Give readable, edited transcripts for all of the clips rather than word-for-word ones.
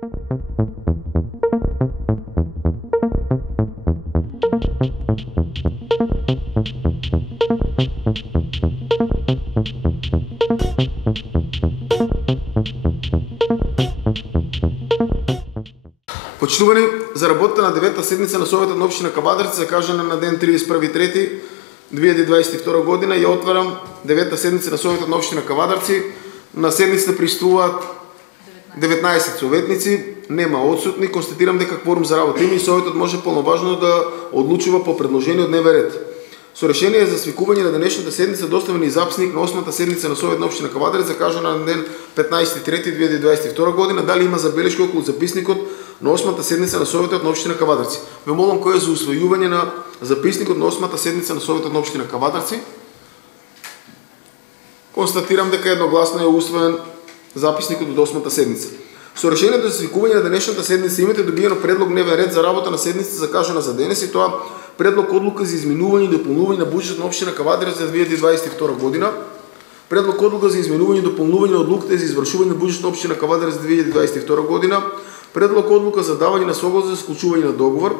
Почитувани за работата на 9-та седмица на Советот на општина Кавадарци, закажана на ден 31.3.2022 година. Ја отварам 9-та седмица на Советот на општина Кавадарци. На седмицата присуствуваат 19 советници, нема отсутни. Констатирам дека кворум за работа има и Советот може полноважно да одлучува по предложение од дневен ред. Со решение за свикување на денешната седница доставен и записник на 8-та седница на Совет на општина Кавадарци, закажана на ден 15.3.2022 година. Дали има забелешки околу записникот на 8-та седница на Советот на општина Кавадарци? Ве молам кој е за усвојување на записникот на 8-та седница на Советот на општина Кавадарци. Констатирам дека едногласно е усвоен записникот од 8-та седница. Со решението за свикување на денешната седница имате добиено предлог дневен ред за работа на седницата, закажана за денес, и тоа предлог одлука за изменување и дополнување на буџетот на општина Кавадарци за 2022 година, предлог одлука за изменување и дополнување на одлуката за извршување на буџетот на општина Кавадарци за 2022 година, предлог одлука за давање на согласност за склучување на договор,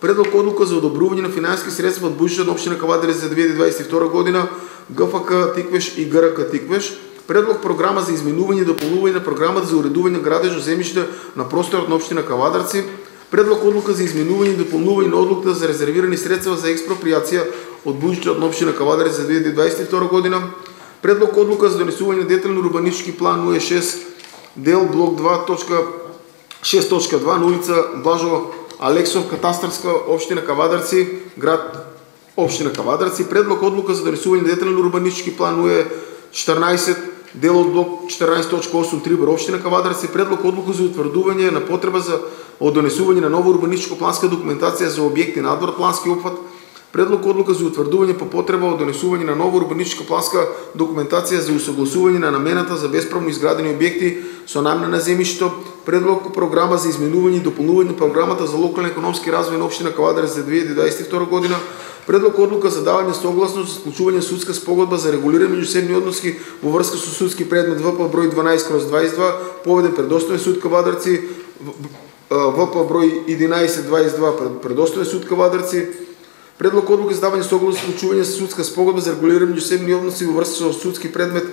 предлог одлука за одобрување на финансиски средства од буџетот на општина Кавадарци за 2022 година, ГФК Тиквеш и ГРК Тиквеш, предлог програма за изменување и дополнување на програмата за уредување на градежно земјиште на просторот на општина Кавадарци, предлог одлука за изменување и дополнување на одлуката за резервирани средства за експроприација од буџетот на општина Кавадарци за 2022 година, предлог одлука за донесување на детален урбанистички план УЕ6 дел блок 2.6.2 на улица Блажо Алексов, катастарска општина Кавадарци, град општина Кавадарци, предлог одлука за донесување на детален урбанистички план УЕ14 дел од блок 14.8 Трибор општина Кавадарци, предлог одлука за утврдување на потреба за донесување на нова урбанистичко планска документација за објекти надвор плански опфат, предлог одлука за утврдување по потреба од донесување на нова урбанистичка планска документација за усогласување на намената за бесправно изградени објекти со намена на земјишто, предлог програма за изменување и дополнување на програмата за локален економски развој на општина Кавадарци за 2022 година, предлог одлука за давање согласност за склучување судска спогодба за регулирање меѓусебни односи во врска со судски предмет ВП број 12/22, поведен пред Основен суд Кавадарци, ВП број 11/22 пред Основен суд Кавадарци, предлог одлука за давање согласност за склучување судска спогодба за регулирање меѓусебни односи во врска со судски предмет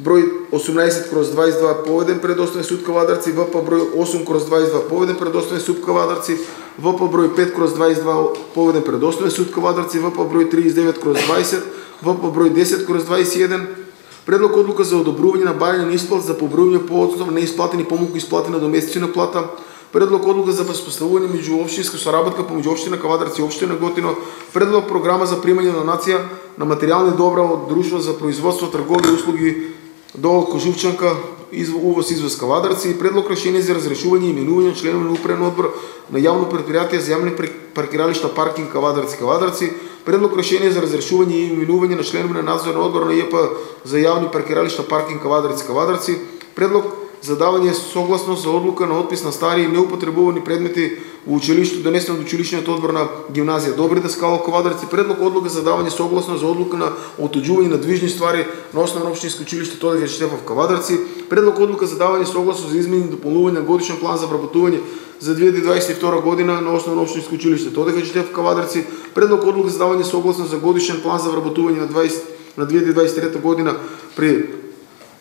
број 18/22 поведен пред Основен суд Кавадарци, ВП број 8/22 поведен пред Основен суд Кавадарци, ВП број 5/22 поведен пред Основен суд Кавадарци, ВП број 39/20, ВП број 10/21, предлог одлука за одобрување на барање на исплат за побројување по основа на неисплатени помалку исплатена домесечна плата, предлог одлука за воспоставување меѓуопштинска соработка помеѓу општина Кавадарци и општина Готино, предлог програма за примање на нација на материјални добра од друштво за производство, трговија и услуги до Кожувчанка, увоз извоз Кавадарци, предлог решение за разрешување и именување на членови на управен одбор на јавно предпријатие за јавни паркиралишта паркинг Кавадарци, предлог решение за разрешување и именување на членови на надзорен одбор на ЈП за јавни паркиралишта паркинг Кавадарци, предлог за давање согласност за одлука на отпис на стари и неупотребувани предмети во училиштето, донесен од училишниот одбор на гимназија Добри Даскало Кавадарци, предлог одлука за давање согласност за одлука на отуѓување на движни ствари на Основно општинско училиште Тодор Штефов Кавадарци, предлог одлука за давање согласност за измени и дополнување на годишен план за вработување за 2022 година на Основно општинско училиште Тодор Штефов Кавадарци, предлог одлука за давање согласност за годишен план за вработување на 2023 година при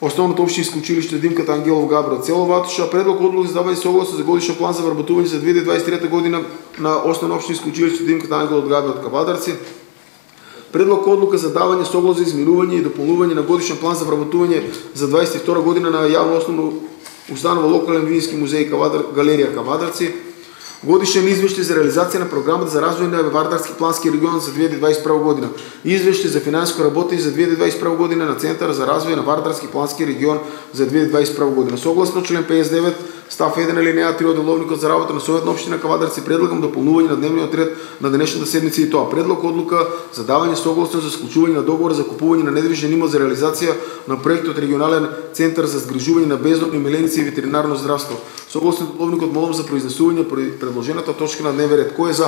Основното општинско училиште Димката Ангелов Габро село Ватуша, предлог одлука за давање согласност за годишен план за вработување за 2023 година на Основно општинско училиште Димката Ангелов Габро Кавадарци, предлог одлука за давање согласност за изменување и дополнување на годишен план за вработување за 2022 година на јавно основно установа Локален вински музеј Галерија Кавадарци, годишен извештај за реализација на програмата за развој на Вардарски плански регион за 2021 година, извештај за финансиско работење за 2021 година на Центар за развој на Вардарски плански регион за 2021 година. Согласно член 59 став 1 алинеја 3 од Деловникот за работа на Совет на општина Кавадарци предлагам дополнување на дневниот ред на денешната седница и тоа: предлог одлука за давање согласност за склучување на договор за купување на недвижен имот за реализација на проектот регионален центар за згрижување на бездомни миленици и ветеринарно здравство. Согласно Деловникот молам за произнесување по предложената точка на дневен ред. Кој е за?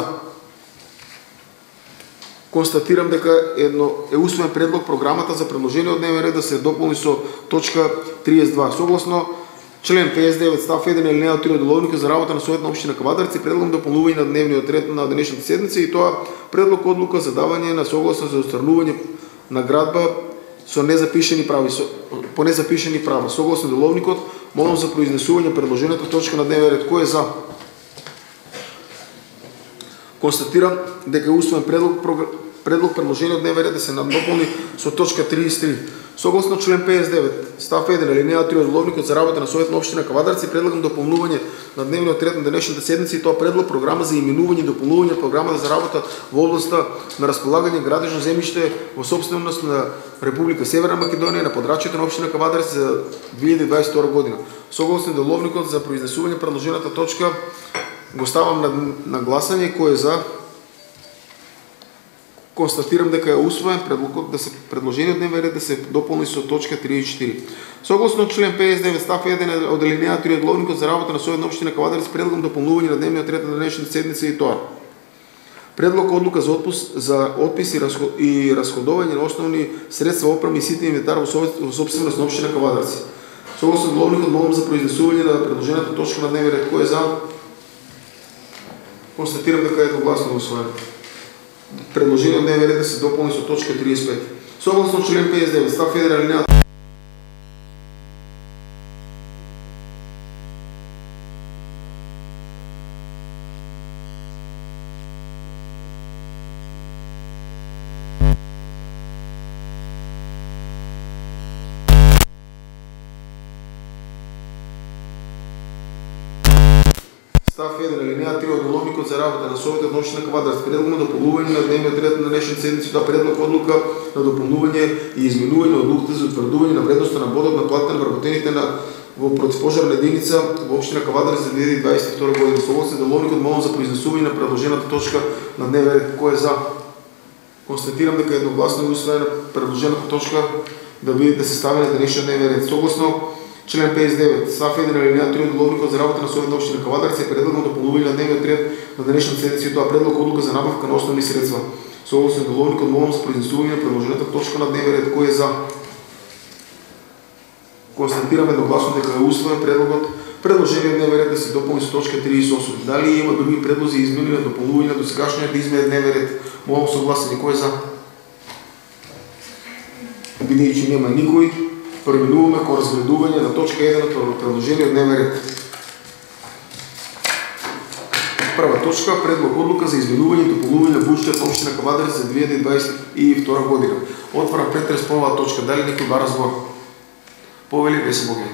Констатирам дека е усвоен предлог програмата за предложение од дневен ред да се дополни со точка 32. Согласно Член 59 став 1 алинеја 3 од Деловникот за работа на Совет на општина Кавадарци, предлогам дополнување на дневниот ред на денешната седница и тоа предлог одлука за давање на согласност за отстранување наградба со незапишени права, по незапишени права. Согласно Деловникот, молам за произнесување предложената точка на дневен ред. Кој е за? Констатирам дека е усвоен предлог предложение од дневен ред да се надополни со точка 33. Согласно член 59, став 1, алинеја 3 од Деловникот за работа на Совет на општина Кавадарци, предлагам дополнување на дневниот ред на денешната седница и тоа предлог програма за именување и дополнување програма за работа во областа на располагање градежно земјиште во сопственост на Република Северна Македонија на подрачјето на општина Кавадарци за 2022 година. Согласно Деловникот за произнесување предложената точка го ставам на гласање. Кој е за? Констатирам дека е усвоен предлогот да се предложениот дневен ред да се дополни со точка 34. Согласно член 59 став 1 од алинеја 3 од Деловникот за работа на Совет на општина Кавадарци, предлагам дополнување на дневниот ред на денешната седница и тоа. Предлог одлука за отпис и расходување на основни средства, опрема и ситен инвентар во сопственост на општина Кавадарци. Согласно Деловникот молам за произнесување на предложената точка на дневен ред. Кој е за? Констатирам дека е едногласно усвоено. Предложение од дневен ред да се дополни со точка 35. Согласно член 59 став 1 алинеја став 1 алинеја 3 од Деловникот за работа на Советот на општина Кавадарци, предлагам дополнување на дневниот ред на денешната седница, тоа предлог одлука на дополнување и изменување од одлуката за утврдување на вредноста на бодот на платата на вработените во противпожарна единица во општина Кавадарци за 2022 година. Согласно Деловникот молам за произнесување на предложената точка на дневен ред. Кој е за? Констатирам дека едногласно е усвоена предложената точка да се стави на денешниот дневен ред. Согласно член 59, став 1 алинеја 3 од Деловникот за работа на Совет на општина Кавадарци, предлагам дополнување на дневниот ред на денешната седница и тоа предлог одлука за набавка на основни средства. Согласно Деловникот молам за произнесување на предложената точка на дневен ред. Кој е за? Констатирам едногласно дека е усвоен предлогот предложениот дневен ред да се дополни со точка 38. Дали има други предлози и измени на дополнување на досегашниот изменет дневен ред? Молам со гласање. Кој е за? Бидејќи нема никој, преминуваме кон разгледување на точка 1 од предложениот дневен ред. Прва точка, предлог одлука за изменување и дополнување на буџетот на општина Кавадарци за 2022 година. Отварам претрес по оваа точка. Дали некој бара збор? Повели Весе Боге.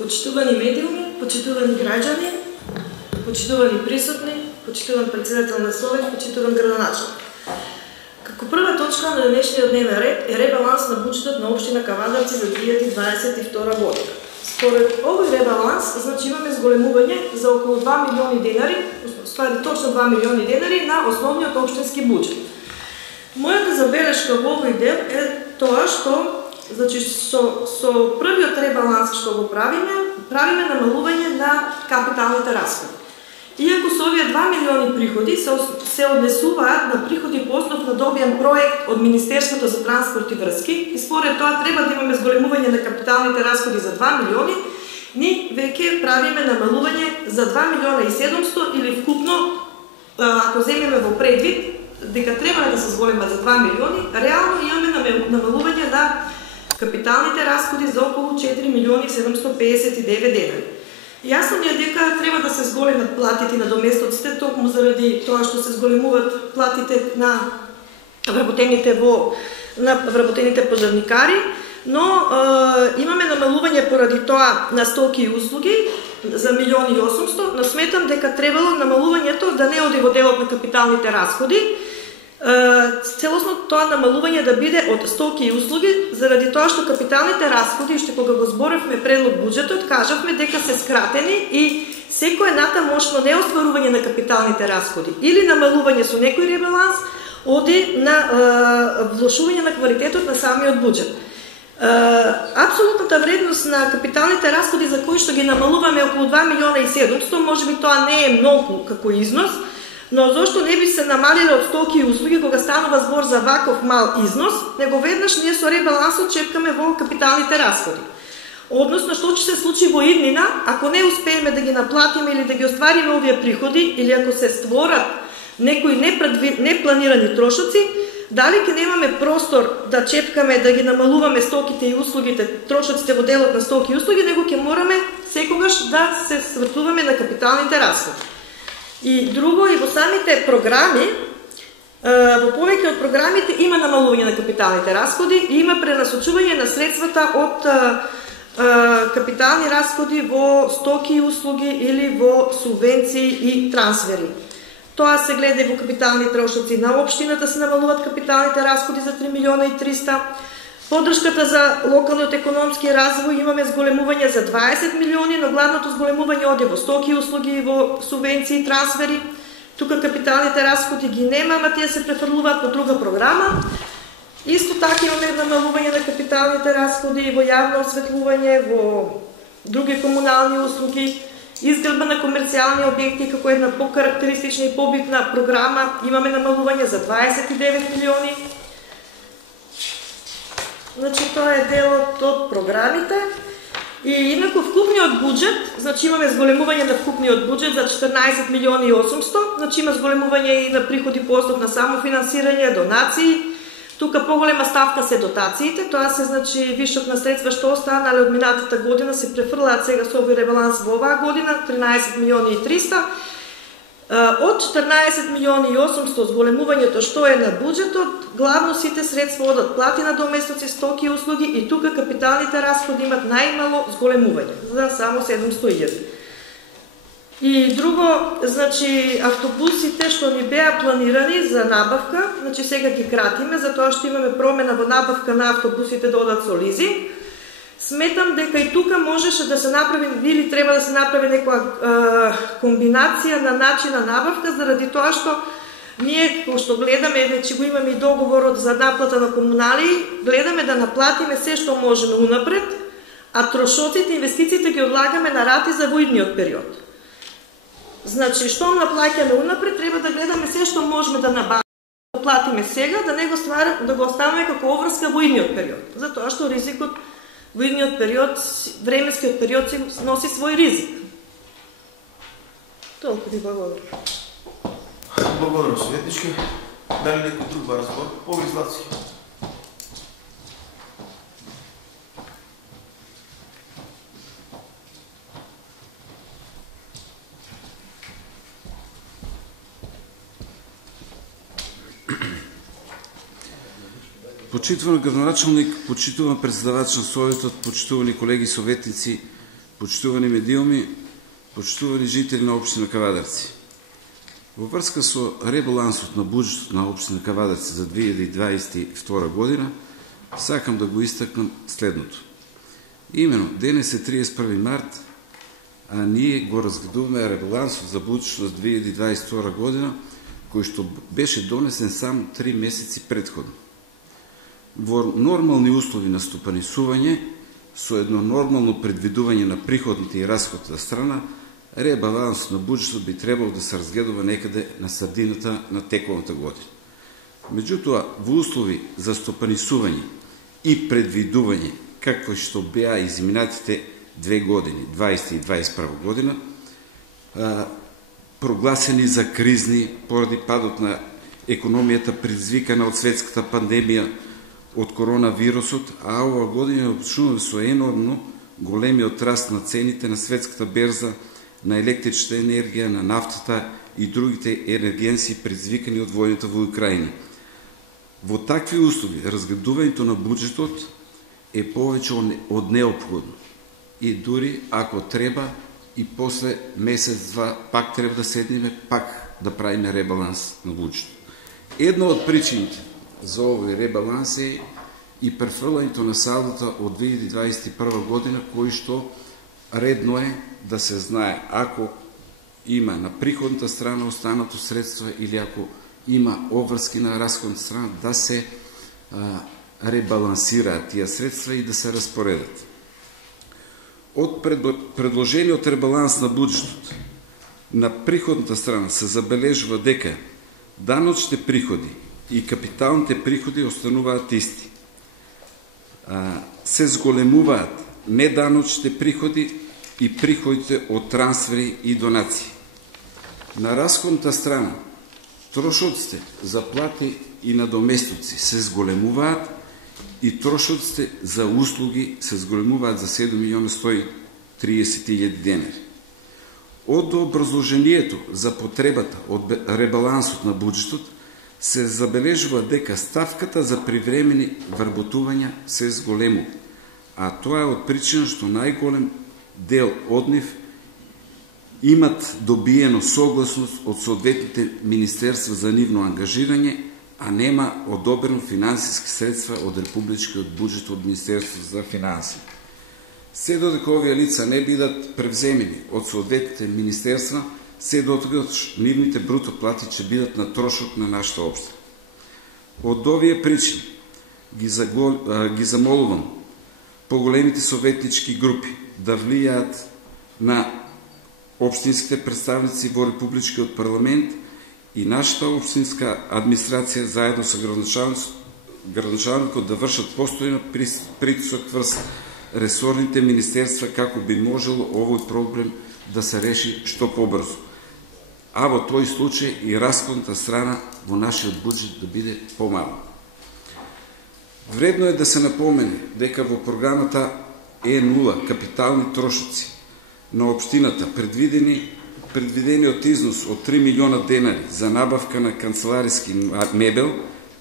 Почитувани медиуми, почитувани граѓани, почитувани присутни, почитуван председател на Совет, почитуван градоначелник. Како прва точка на денешниот дневен ред е ребаланс на буџетот на општина Кавадарци за 2022 година. Според овој ребаланс, значи имаме зголемување за околу 2 милиони денари, ствари точно 2 милиони денари на основниот општински буџет. Мојата забелешка во овој дел е тоа што значи со првиот ребаланс што го правиме намалување на капиталните расходи. Иако со овие 2 милиони приходи се однесуваат на приходи по основ на добиен проект од Министерството за транспорт и врски и според тоа треба да имаме зголемување на капиталните расходи за 2 милиони, ни веќе правиме намалување за 2 милиона и 700 или вкупно, ако земеме во предвид дека треба да се зголемат за 2 милиони, реално имаме намалување на капиталните расходи за околу 4 милиони 759 денари. Јасно ми е дека треба да се зголемат платите на доместоците, токму заради тоа што се зголемуваат платите на вработените пожарникари, но имаме намалување поради тоа на стоки и услуги за 1 милион и 800, но сметам дека требало намалувањето да не оди во делот на капиталните расходи, целосно тоа намалување да биде од стоки и услуги, заради тоа што капиталните расходи, што кога го зборевме предлог буџетот, кажавме дека се скратени и секој натамошно неостварување на капиталните расходи или намалување со некој ребаланс, оди на влошување на квалитетот на самиот буџет. Апсолутната вредност на капиталните расходи за кои што ги намалуваме околу 2 милиона и 700, може би тоа не е многу како износ, но зошто не би се намалиле од стоки и услуги кога станува збор за ваков мал износ, него веднаш ние со ребалансот чепкаме во капиталните расходи. Односно, што ќе се случи во иднина, ако не успееме да ги наплатиме или да ги оствариме овие приходи, или ако се створат некои непланирани трошоци, дали ќе немаме простор да чепкаме, да ги намалуваме стоките и услугите, трошоците во делот на стоки и услуги, него ќе мораме секогаш да се свртуваме на капиталните расходи. И друго, и во самите програми, во повеќе од програмите има намалување на капиталните расходи и има пренасочување на средствата од капитални расходи во стоки и услуги или во субвенции и трансфери. Тоа се гледа и во капитални трошоци на општината, се намалуваат капиталните расходи за 3 милиона и 300. Подршката за локалниот економски развој имаме зголемување за 20 милиони, но главното зголемување оде во стоки и услуги, во субвенции и трансфери. Тука капиталните расходи ги нема, ама тие се префрлуваат по друга програма. Исто така имаме намалување на капиталните расходи во јавно осветлување, во други комунални услуги, изградба на комерцијални објекти како една покарактеристична и побитна програма, имаме намалување за 29 милиони. Значи, тоа е делот од програмите. И инаку вкупниот буџет, значи имаме зголемување на вкупниот буџет за 14 милиони и 800, значи има зголемување и на приходи по основ на самофинансирање, донации. Тука поголема ставка се дотациите, тоа се значи вишок на средства што останале од минатата година се префрлаат сега со овој ребаланс во оваа година, 13 милиони и 300. Од 14 милиони и 800 зголемувањето што е на буџетот, главно сите средства одат плати на доместоци, стоки и услуги и тука капиталните расходи имат најмало зголемување, за само 700.000. И друго, значи автобусите што ни беа планирани за набавка, значи сега ги кратиме, затоа што имаме промена во набавка на автобусите да одат со лизинг. Сметам дека и тука можеше да се направи, или треба да се направи некоја комбинација на начин на набавка, заради тоа што ние, кој што гледаме, вече го имаме и договорот за наплата на комунали, гледаме да наплатиме се што можеме унапред, а трошоците, инвестициите ги одлагаме на рати за воидниот период. Значи, што наплаќаме унапред, треба да гледаме се што можеме да наплатиме сега, да го оставаме како обврска воидниот период, затоа што ризикот воидниот период, временскиот период си носи свој ризик. Толку ви благодарам. Благодарам, советнички. Дали некој друг разбор? Овој Златски. Почитуван градоначалник, почитуван председавач на Советот, почитувани колеги советници, почитувани медиуми, почитувани жители на општина Кавадарци. Во врска со ребалансот на буџетот на општина Кавадарци за 2022 година, сакам да го истакнам следното. Имено, денес е 31 март, а ние го разгледуваме ребалансот за буџетот за 2022 година, кој што беше донесен само 3 месеци предходно. Во нормални услови на стопанисување, со едно нормално предвидување на приходните и расходната страна, ребалансот на буџетот би требало да се разгледува некаде на средината на тековата година. Меѓутоа, во услови за стопанисување и предвидување, какво што беа изминатите 2 години, 20 и 21 година, прогласени за кризни поради падот на економијата предизвикана од светската пандемија од коронавирусот, а ова година обчнува со енормно големиот раст на цените на светската берза, на електричната енергија, на нафтата и другите енергенси предизвикани од војната во Украина. Во такви услови, разгледувањето на буџетот е повеќе од неопходно. И дури, ако треба, и после месец-два пак треба да седнеме, пак да правиме ребаланс на буџетот. Една од причините за овој ребаланс е и префрлањето на салдото од 2021 година, кој што редно е да се знае ако има на приходната страна останато средства или ако има обврски на разходната страна да се ребалансираат тия средства и да се разпоредат. От предложение от ребаланс на буџетот на приходната страна се забележува дека данъчните приходи и капиталните приходи остануваат исти. Се зголемуваат неданъчните приходи и приходите от трансфери и донации. На разходната страна трошоците за плати и надоместници се зголемуваат и трошоците за услуги се зголемуваат за 7 милиона 130 хиляди денари. Од образложението за потребата од ребалансот на буџетот се забележува дека ставката за привремени вработувања се зголемува, а тоа е од причина што најголем дел од нив имат добиено согласност од соодветните министерства за нивно ангажирање, а нема одобрено финансиски средства од републичкиот буџет од Министерството за финанси. Се додека овие лица не бидат превземени од соодветните министерства, се додека нивните бруто плати ќе бидат на трошок на нашата општина. Од овие причини ги замолувам поголемите советнички групи да влијаат на општинските представници во републичкиот парламент и нашата општинска администрација заедно со градоначалникот да вршат постојано притисок врз ресорните министерства како би можело овој проблем да се реши што побрзо. А во тој случај и расходната страна во нашиот буџет да биде помала. Вредно е да се напомене дека во програмата Е0 капитални трошоци на општината предвидениот износ од 3 милиона денари за набавка на канцелариски мебел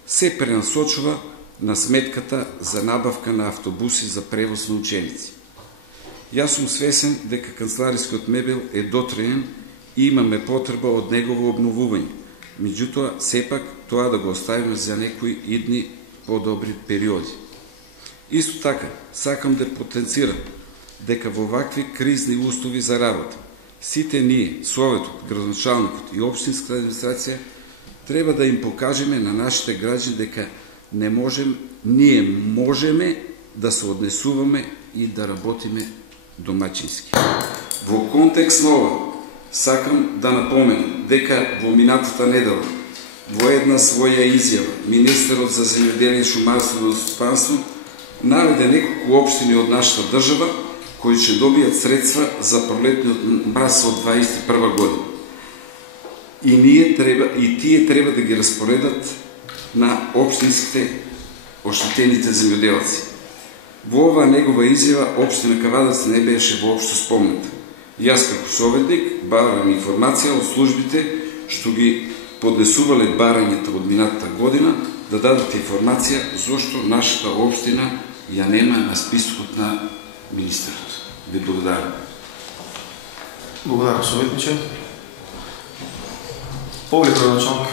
се пренасочува на сметката за набавка на автобуси за превоз на ученици. Јас сум свесен дека канцеларискиот мебел е дотреен и имаме потреба од негово обновување. Меѓутоа, сепак, тоа да го оставиме за некои идни подобри периоди. Исто така, сакам да потенцирам дека во вакви кризни услови за работа, сите ние, Советот, градоначалникот и општинската администрација, треба да им покажеме на нашите граѓани дека ние можеме да се однесуваме и да работиме домачински. Во контекст на ова, сакам да напоменам дека во минатата недела, во една своја изјава, министерот за земјоделие и шумарство и стопанство наведе неколку општини од нашата држава кои ќе добијат средства за пролетниот мраз од 2021 година. И тие треба да ги распоредат на општинските оштетените земјоделци. Во оваа негова изјава општина Кавадарци не беше воопшто спомната. Јас како советник барам информација од службите што ги поднесувале барањата од минатата година да дадат информација зошто нашата општина ја нема на списокот на министерот. Ви благодарам. Благодарам, советниче. Поглед на началник.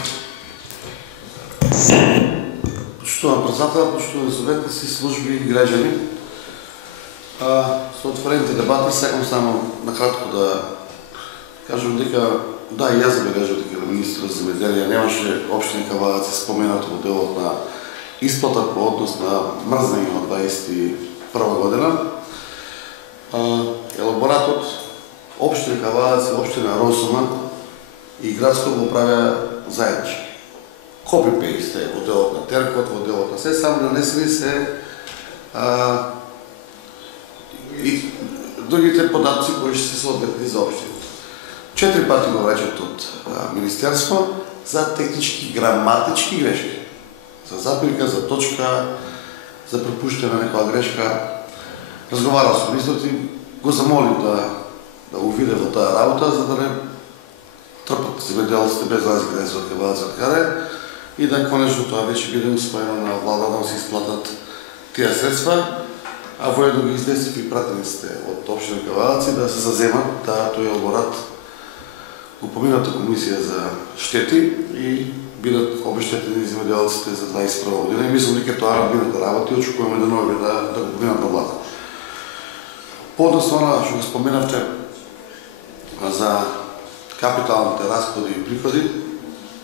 Почитувам председател, почитувам советници, служби и граѓани. Со отворените дебати, сакам само накратко да кажам дека да, и јас забележав дека на министерот за земјоделие немаше општина Кавадарци споменато во делот на исплата по однос на мрзнење од 2021 година. Елаборатот општина Кавадарци, општина Росуман и градско го правя заеднички. Копи-пейст е во делот на Теркот, во делот на се, само нанесени се и другите податци кои ще се соодветни за општината. 4 пати го враќат од Министерство за технички, граматички грешки. За запирка, за точка, за пропуштена некоја грешка. Разговарал со министрот и го замолив да увиде во таа работа, за да не трпат земјоделците без разлика да се откриваат за каде и да конечно тоа веќе биде усвоено на влада да се исплатат тие средства, а воедно ги известив и пратениците од општина Кавадарци да се заземат да тој елаборат го помината комисија за штети и бидат обештетени земјоделците за 2021 година и мислам дека тоа бидат работи и очекуваме да нови да го поминат на влада. По однос на она што го споменавте за капиталните расходи и приходи,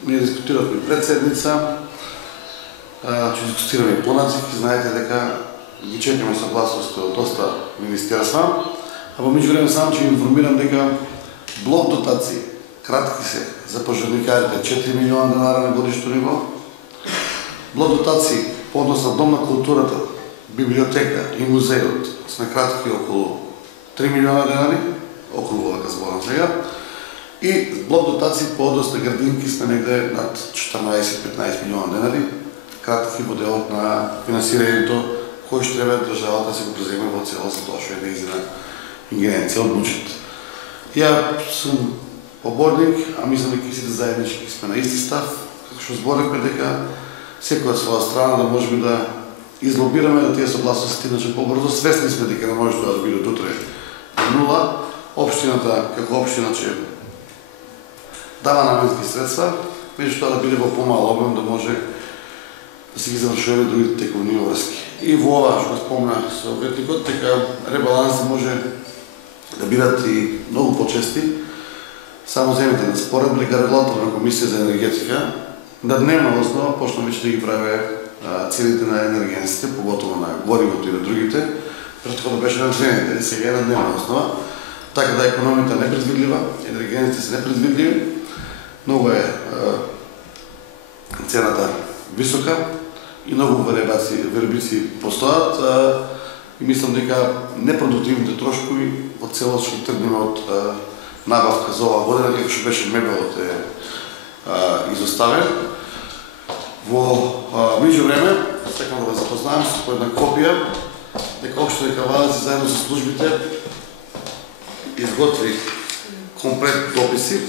ние дискутиравме пред седмица, ќе дискутираме и понатаму, знаете дека ги чекаме согласност од доста министерства. А во меѓувреме само ќе информирам дека блок дотации кратки се за пожарникарите 4 милиона денара на годишно ниво. Блок дотации по однос на Дом на културата, библиотека и музејот сме кратки околу 3 милиона денари, околу дека зборам сега. И блок дотации по однос на градинки сме негде над 14-15 милиона денари, кратки во делот на финансирањето кој што треба државата да се го преземе во целост за тоа што е нејзина ингеренција од буџет. Ја сум поборник, а мислам дека сите заеднички сме на исти став, како што зборевме дека секој од своја страна да можеме да излобираме да тие согласности стигнат побрзо. Свесни сме дека не може тоа да биде утре нула. Општината како општина ќе дава наменски средства, меѓутоа да биде во помал обем да може да се ги завршуваме другите тековни врски. И во ова што спомна советникот, дека ребаланси може да бидат и многу почести. Само земете да според дека регулаторна комисија за енергетика на дневна основа почна веќе да ги прави цените на енергенците, поготово на горивото и на другите. Претходно беше на цените, сега е на дневна основа. Така да економията не е предвидлива, енергенците се непредвидливи, многу е цената висока и многу вербици постојат и мислам дека непродуктивните трошкови во целост ќе тргнеме од набавка за оваа година, како што беше мебелот е изоставен. Во меѓувреме, сакам да ве запознавам со една копија дека општина Кавадарци заедно со службите изготви комплет дописи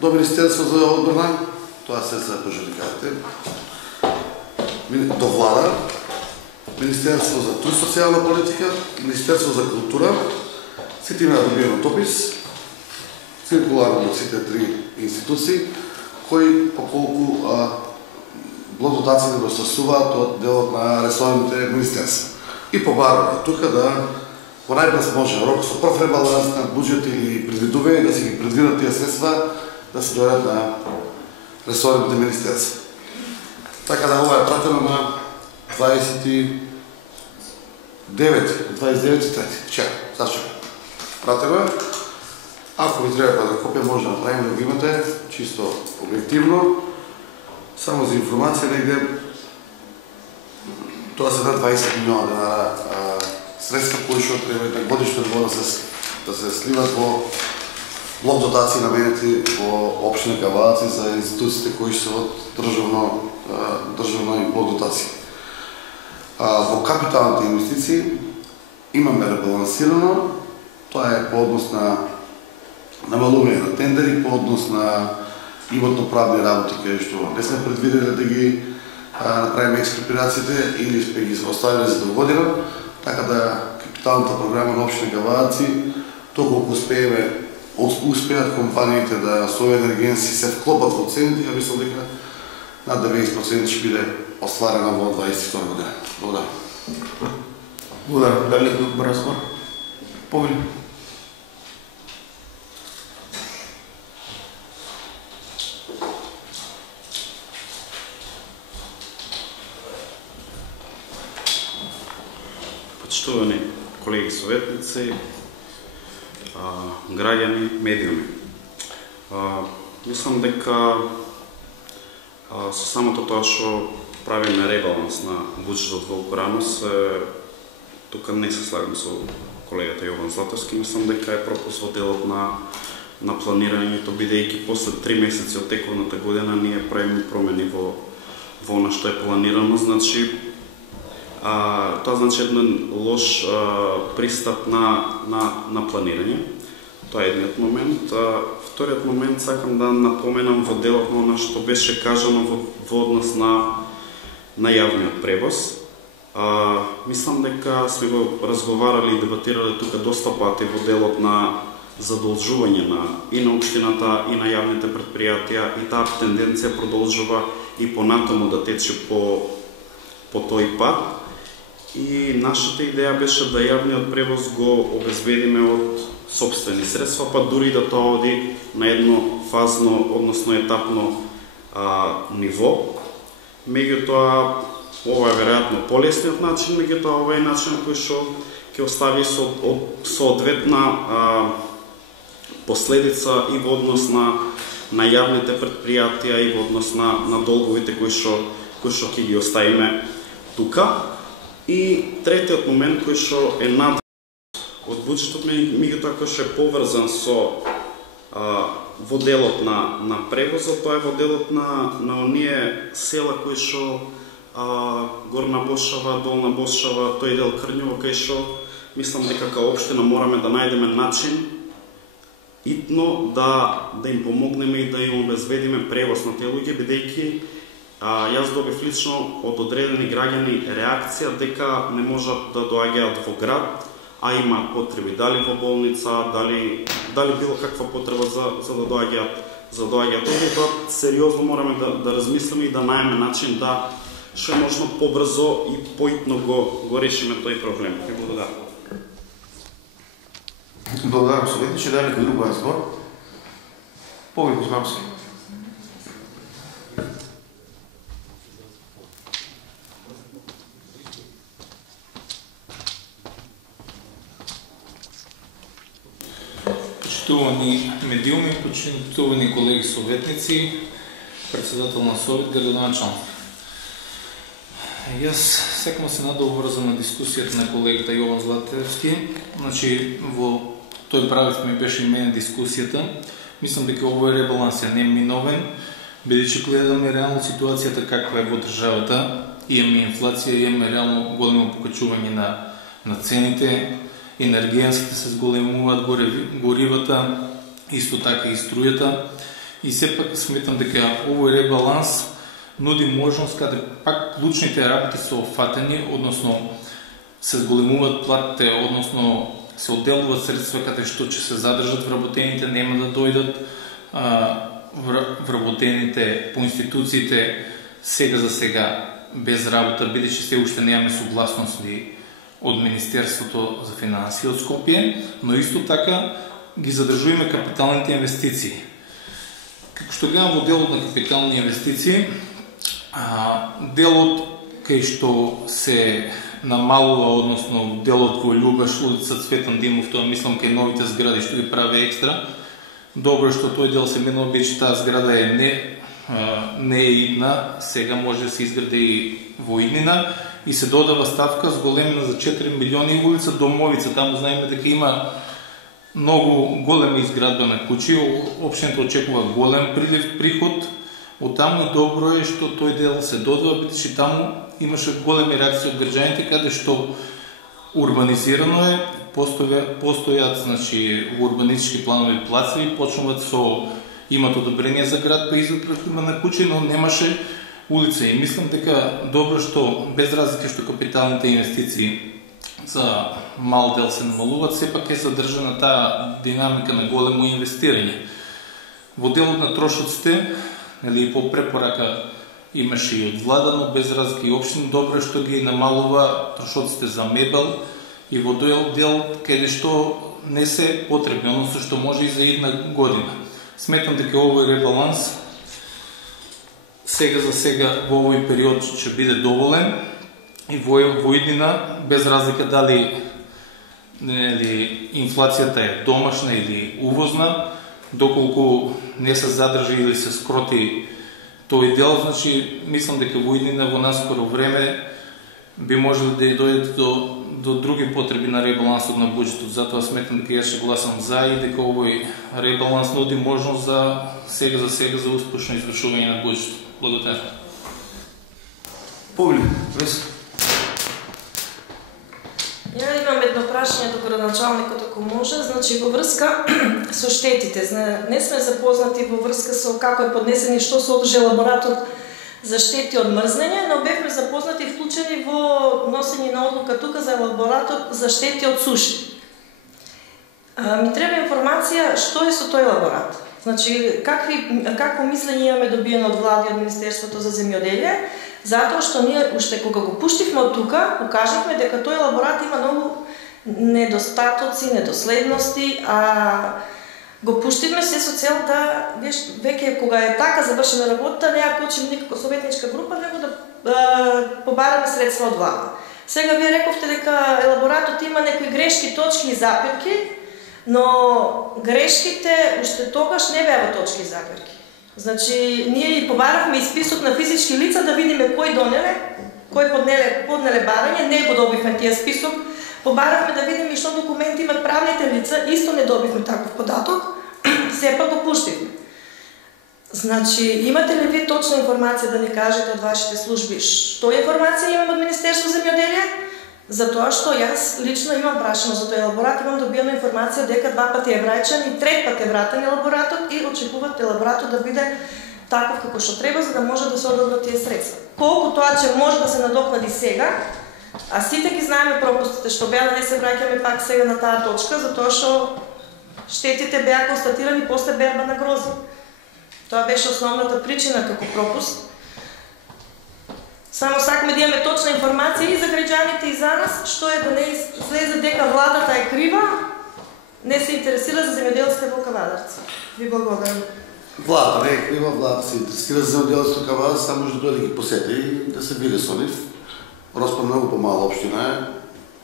до Министерство за одбрана, тоа се за пожарникарите, до влада, Министерство за труд социјална политика, Министерство за култура, сите имаат добиено допис, циркуларно од сите три институции, кои по колку блок дотации да достасуваат од делот на ресорните министерства. И побараме тука да по најбрз можен рок со прв ребаланс на буџет или предвидување да се ги предвидат тие средства да се дојдат на ресорните министерства. Така да ова е пратено на 29 трети. Вчера, зачека. Пратено е. Ако ви треба да копија, може да направим да го имате, чисто објективно. Само за информација, негде тоа се на 20 милиона денара средства кои што треба на годишно ниво да се сливат во блок дотации наменети во општина Кавадарци за институциите кои се од државно и блок дотации. Во капиталните инвестиции имаме ребалансирано, тоа е по однос на намалување на тендери, по однос на имотно-правни работи каде што не сме предвидели да ги направиме експроприациите или сме ги оставили за догодина, така да капиталната програма на општина Кавадарци, толку успеат компаниите да со енергенци се вклопат во цените, ја мислам дека над 90% ќе биде остварена во 2022 година. Благодарам. Благодарам. Дали друг разговор? Повели. Почитувани колеги советници, граѓани, медиуми. Мислам дека со самото тоа што правиме ребаланс на буџетот во укураност, тука не се слагам со колегата Јован Златовски, мислам дека е пропуск во делот на планирањето, бидејќи после 3 месеци од тековната година ние правиме промени во она што е планирано, значи тоа значи еден лош пристап на планирање. Тоа е едниот момент. Вториот момент сакам да напоменам во делот на она што беше кажано во однос на јавниот превоз. Мислам дека сме го разговарали и дебатирали тука доста пати во делот на задолжување и на општината и на јавните претпријатија, и таа тенденција продолжува и понатаму да тече по тој пат. И нашата идеја беше да јавниот превоз го обезбедиме од собствени средства, па дури да тоа оди на едно фазно, односно етапно ниво. Меѓутоа, ова е веројатно полесниот начин, меѓутоа ова е начин кој што ќе остави соодветна последица и во однос на јавните предпријатија и во однос на долговите кои што ќе ги оставиме тука. И третиот момент кој што е над од буџетот, меѓутоа кој што е поврзан со во делот на превозот, тоа е во делот на оние села кои што Горна Бошава, Долна Бошава, тој дел Крњево, кај што мислам дека како општина мораме да најдеме начин итно да им помогнеме и да им обезбедиме превоз на тие луѓе, бидејќи јас добив лично од одредени граѓани реакција дека не можат да доаѓаат во град, а имаат потреби, дали во болница, дали било каква потреба за да доаѓаат овде. Тоа сериозно мораме да размислиме и да најдеме начин да што е можно побрзо и поитно го решиме тој проблем. Ви благодарам. Благодарам, советниче. Дали некој друг збор? Повик Кузмановски. Почитувани медиуми, почитувани колеги советници, председател на Совет, градоначалник. Јас секам се надоврзам на дискусијата на колегата Јован Златевски. Значи, во тој правец ми беше и мене дискусијата. Мислам дека овој ребаланс е неминовен, бидејќи гледаме реално ситуацијата каква е во државата. Имаме инфлација, имаме реално големо покачување на цените, енергијанските се зголемуваат, горивата, исто така и струјата. И сепак сметам дека овој ребаланс нуди можност каде пак клучните работи се офатени, односно се зголемуваат платите, односно се отделуваат средства каде што ќе се задржат вработените, нема да дојдат вработените по институциите сега за сега без работа, бидејќи се уште немаме согласности од Министерството за финансии од Скопје, но исто така ги задржуваме капиталните инвестиции. Како што гледам во делот на капитални инвестиции, делот кај што се намалува, односно делот во Љубаш, улица Цветан Димов, тоа мислам кај новите згради што ги прави екстра. Добро е што тој дел се менува, бидејќи таа зграда не е идна, сега може да се изгради и во иднина и се додава ставка зголемена за 4 милиони улица Домовица. Таму знаеме дека има многу голема изградба на куќи, општината очекува голем приход. Оттаму и добро е што тој дел се додава, бидејќи таму имаше големи реакции од граѓаните, каде што урбанизирано е, постојат значи урбанистички планови плацеви, почнуваат имат одобрение за град по изградба на куќи, но немаше улица. И мислам дека добро што без разлика што капиталните инвестиции за мал дел се намалуват, сепак е задржана таа динамика на големо инвестирање. Во делот на трошоците, или по препорака имаше и од влада, но без разлика и општина, добро е што ги намалува трошоците за мебел и во дел каде што не се потребни, односно што може и за една година. Сметам дека овој ребаланс сега за сега во овој период ќе биде доволен и во иднина, без разлика дали инфлацијата е домашна или увозна, доколку не се задржи или се скроти тој дел, значи мислам дека во иднина во наскоро време би можело да дојде до други потреби на ребалансот на буџетот. Затоа сметам дека јас ќе гласам за и дека овој ребаланс нуди можност за сега за успешно извршување на буџетот. Благодарам. Повели, Веса. Ја имам едно прашање до градоначалникот, ако може. Значи, во врска со штетите, не сме запознати во врска со како е поднесен и што содржи елаборатот за штети од мрзнење, но бевме запознати и вклучени во носење на одлука тука за елаборатот за штети од суши. Ми треба информација што е со тој елаборат. Значи, какво мислење имаме добиено од влади, од Министерството за земјоделие, затоа што ние уште кога го пуштивме од тука, покажавме дека тој елаборат има многу недостатоци, недоследности, го пуштивме се со цел да, веќе кога е така завршена работа, не ја почнем никако советничка група, него да побараме средства од влада. Сега вие рековте дека елаборатот има некои грешки, точки и запирки, но грешките уште тогаш не беа точки и запирки. Значи, ние и побаравме и список на физички лица да видиме кој донеле, кој поднеле барање, не го добивме тие список. Побаравме да видиме што документи имат правните лица, исто не добивме таков податок, сепак го пуштивме. Значи, имате ли ви точна информација да ни кажете од вашите служби што информација имам од Министерство земјоделие? Затоа што јас лично имам прашано за тој елаборат, имам добиена информација дека 2 пати е враќан и 3 пат е вратен елаборатот и очекуваат елаборатот да биде таков како што треба, за да може да се одобрат тие средства. Колку тоа ќе може да се надокнади сега, а сите ги знаеме пропустите што беа, да не се враќаме пак сега на таа точка, затоа што штетите беа констатирани после берба на грози. Тоа беше основната причина како пропуст. Само сакаме да имаме точна информација и за граѓаните и за нас, што е да не излезе дека владата е крива, не се интересира за земјоделците во Кавадарци. Ви благодарам. Владата не е крива, владата се интересира за земјоделците во Кавадарци, само може да дојде да ги посети и да се биде со нив. Роспа многу помала општина е,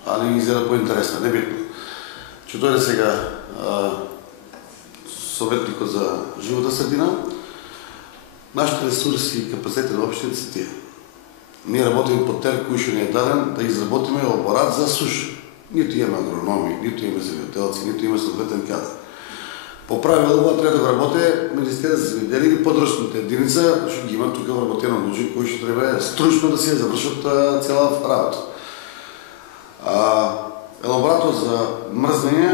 али изгледа поинтересна, не битно. Ќе дојде сега советникот за живота средина. Нашите ресурси и капацитети на општините се тие. Ние работиме по тер кој што ни е даден да изработиме елаборат за суша. Ниту имаме агрономи, ниту имаме земјоделци, ниту имаме соодветен кадар. По правило ова треба да го работи Министерството за земјоделие или подручната единица, што ги има тука вработено луѓе кои што треба стручно да се завршат цела работа. Елаборатот за мрзнење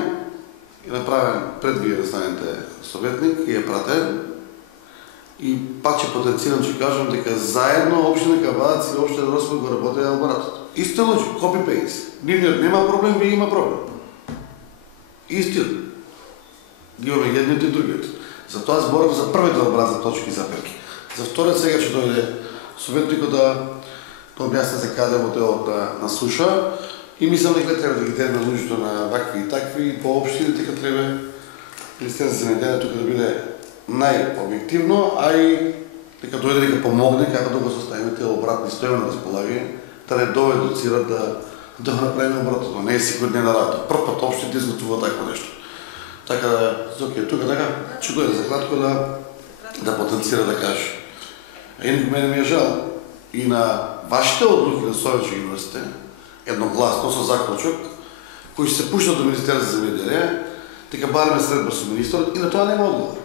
е направен пред вие да станете советник и е пратен. И пак ќе потенцирам, ќе кажам дека заедно општина Кавадарци и општина Роспа го работи елаборатот. Исти луѓе, копи-пейст. Нивниот нема проблем, вие има проблем. Истиот. Ги имаме едниот и другиот. Затоа зборам за првиот елаборат за точки и запирки. За вториот сега ќе дојде советникот да објасни за каде во делот на суша и мислам дека треба да ги дадеме луѓето на вакви и такви и по општини дека треба Министерството за земјоделие тука да биде најобјективно, а и дека дојде дека помогне како да го составиме тие елаборати стојаме на располагање, да не доедуцират да го направиме обратно, но не е секојдневна работа. Прв пат општините изготвува такво нешто. Така да, Зоки, тука така, ќе дојде за кратко да потенцира да каже. А инаку мене ми е жал и на вашите одлуки на Советски универзитет, едногласно со заклучок, кои ќе се пуштат до Министерството за земјоделие, дека бараме средба со министерот и на тоа нема одговор.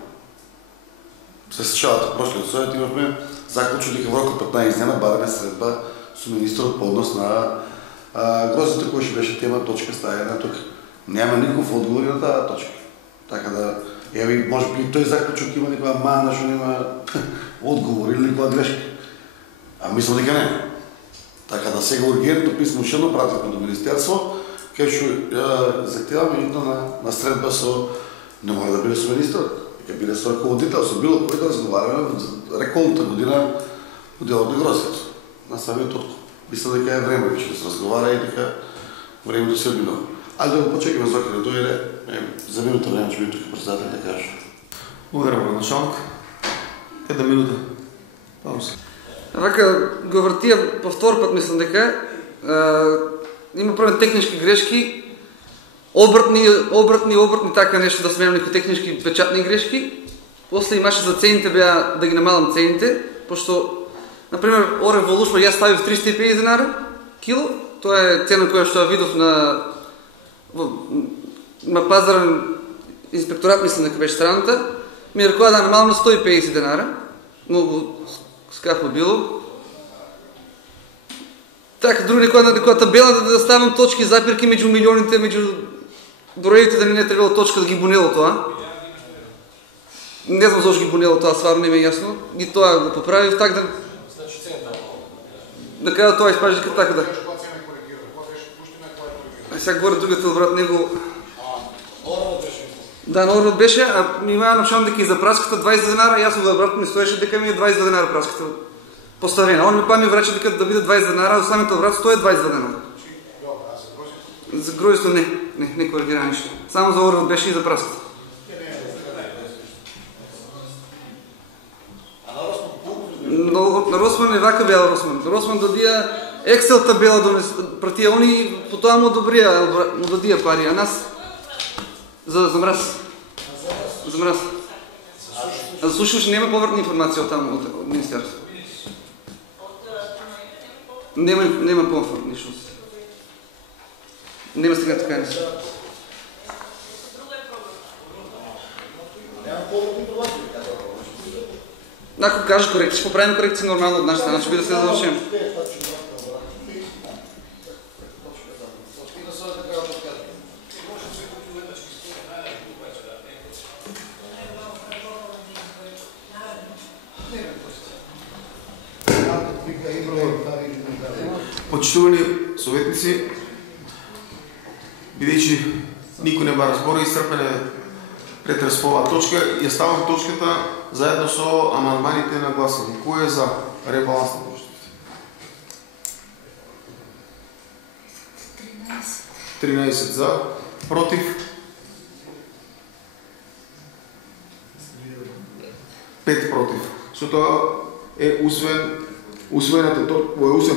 Се сечавате, прошлиот совет имавме заклучок дека во рок 15 дена бараме средба со министерот по однос на грозите кои што беше тема точка ставена тука. Нема никаков одговор на таа точка. Така да, еви, може би тој заклучок има некоја мана што нема одговор или некоја грешка. А мислам дека не. Така да сега ургентно писмо уште едно пративме до Министерство, кај што захтеваме на средба со, не мора да биде со министерот, дека биде со раководител, со било кој да разговараме за реколната година во делот на грозието. На самиот откуп. Мислам дека е време веќе да се разговара и дека времето се одминува. Али да го почекаме Зоки да дојде, за минута време ќе биде тука председател да каже. Благодарам, началник. Една минута. Пауза. Вака го вртија по втор пат, мислам дека има правен технички грешки, обратни така нешто да сменам некои технички печатни грешки. После имаше за цените беа да ги намалам цените, пошто например орев во Лушпа јас ставив 350 денари кило, тоа е цена која што ја видов на пазарен инспекторат, мислам дека беше страната, ми рекоа да намалам на 150 денара, многу скапо било. Така, други некоја табела да ставам точки запирки меѓу милионите, меѓу броевите, да не требало точка да ги бунело тоа. Не знам зашто ги бунело тоа, стварно не ми е јасно. И тоа го поправив така да кажа тоа испажи така да. Сега горе другата брат него. Да, на Орвот беше, а ми има напишано дека и за праската 20 денара, јас во брат ми стоеше дека ми е 20 денара праската поставена. Он ми па ми врача дека да биде 20 денара, а останата врат стои 20 денара. За гројство не коригира ништо. Само за Орвот беше и за праската. вака бял Росман. Росман дадија Excel табела пратија они, потоа му дадија пари, а нас за мраз. За мраз. А за слушаш нема повратна информација од таму од министерството. Нема повратна ништо. Нема стигнат така нешто. Ако кажеш корекции, ще поправим корекции нормално от наша страна, ще би да се завършим. Почитувани советници, бидејќи никој не бара збора, исцрпен е претрес по оваа точка, ја ставам точката заедно со амандманите на гласање. Кој е за ребаланс на бюджетот? 13 за, против? Пет против. Со тоа е усвоен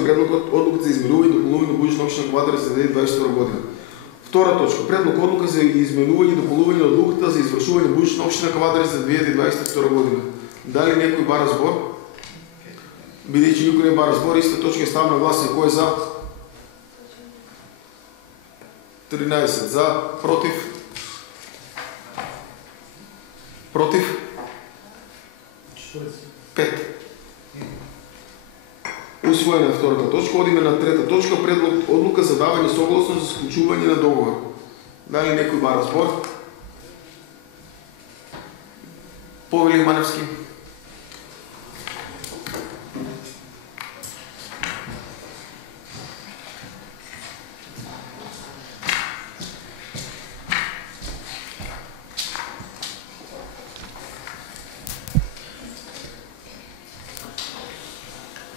предлогот одлука за изменување и дополнување на бюджет на општина Кавадар за 2022 година. Втора точка. Предлог одлука за изменување и дополнување на одлуката за извршување на бюджет на општина Кавадар за 2022 година. Дали некој бара збор? Бидејќи никој не бара збор, иста точка е ставна гласање. Кој е за? 13 за, против? Против? 5. Усвоена е втората точка. Одиме на трета точка. Предлог одлука за давање согласност за склучување на договор. Дали некој бара збор? Повели Маневски.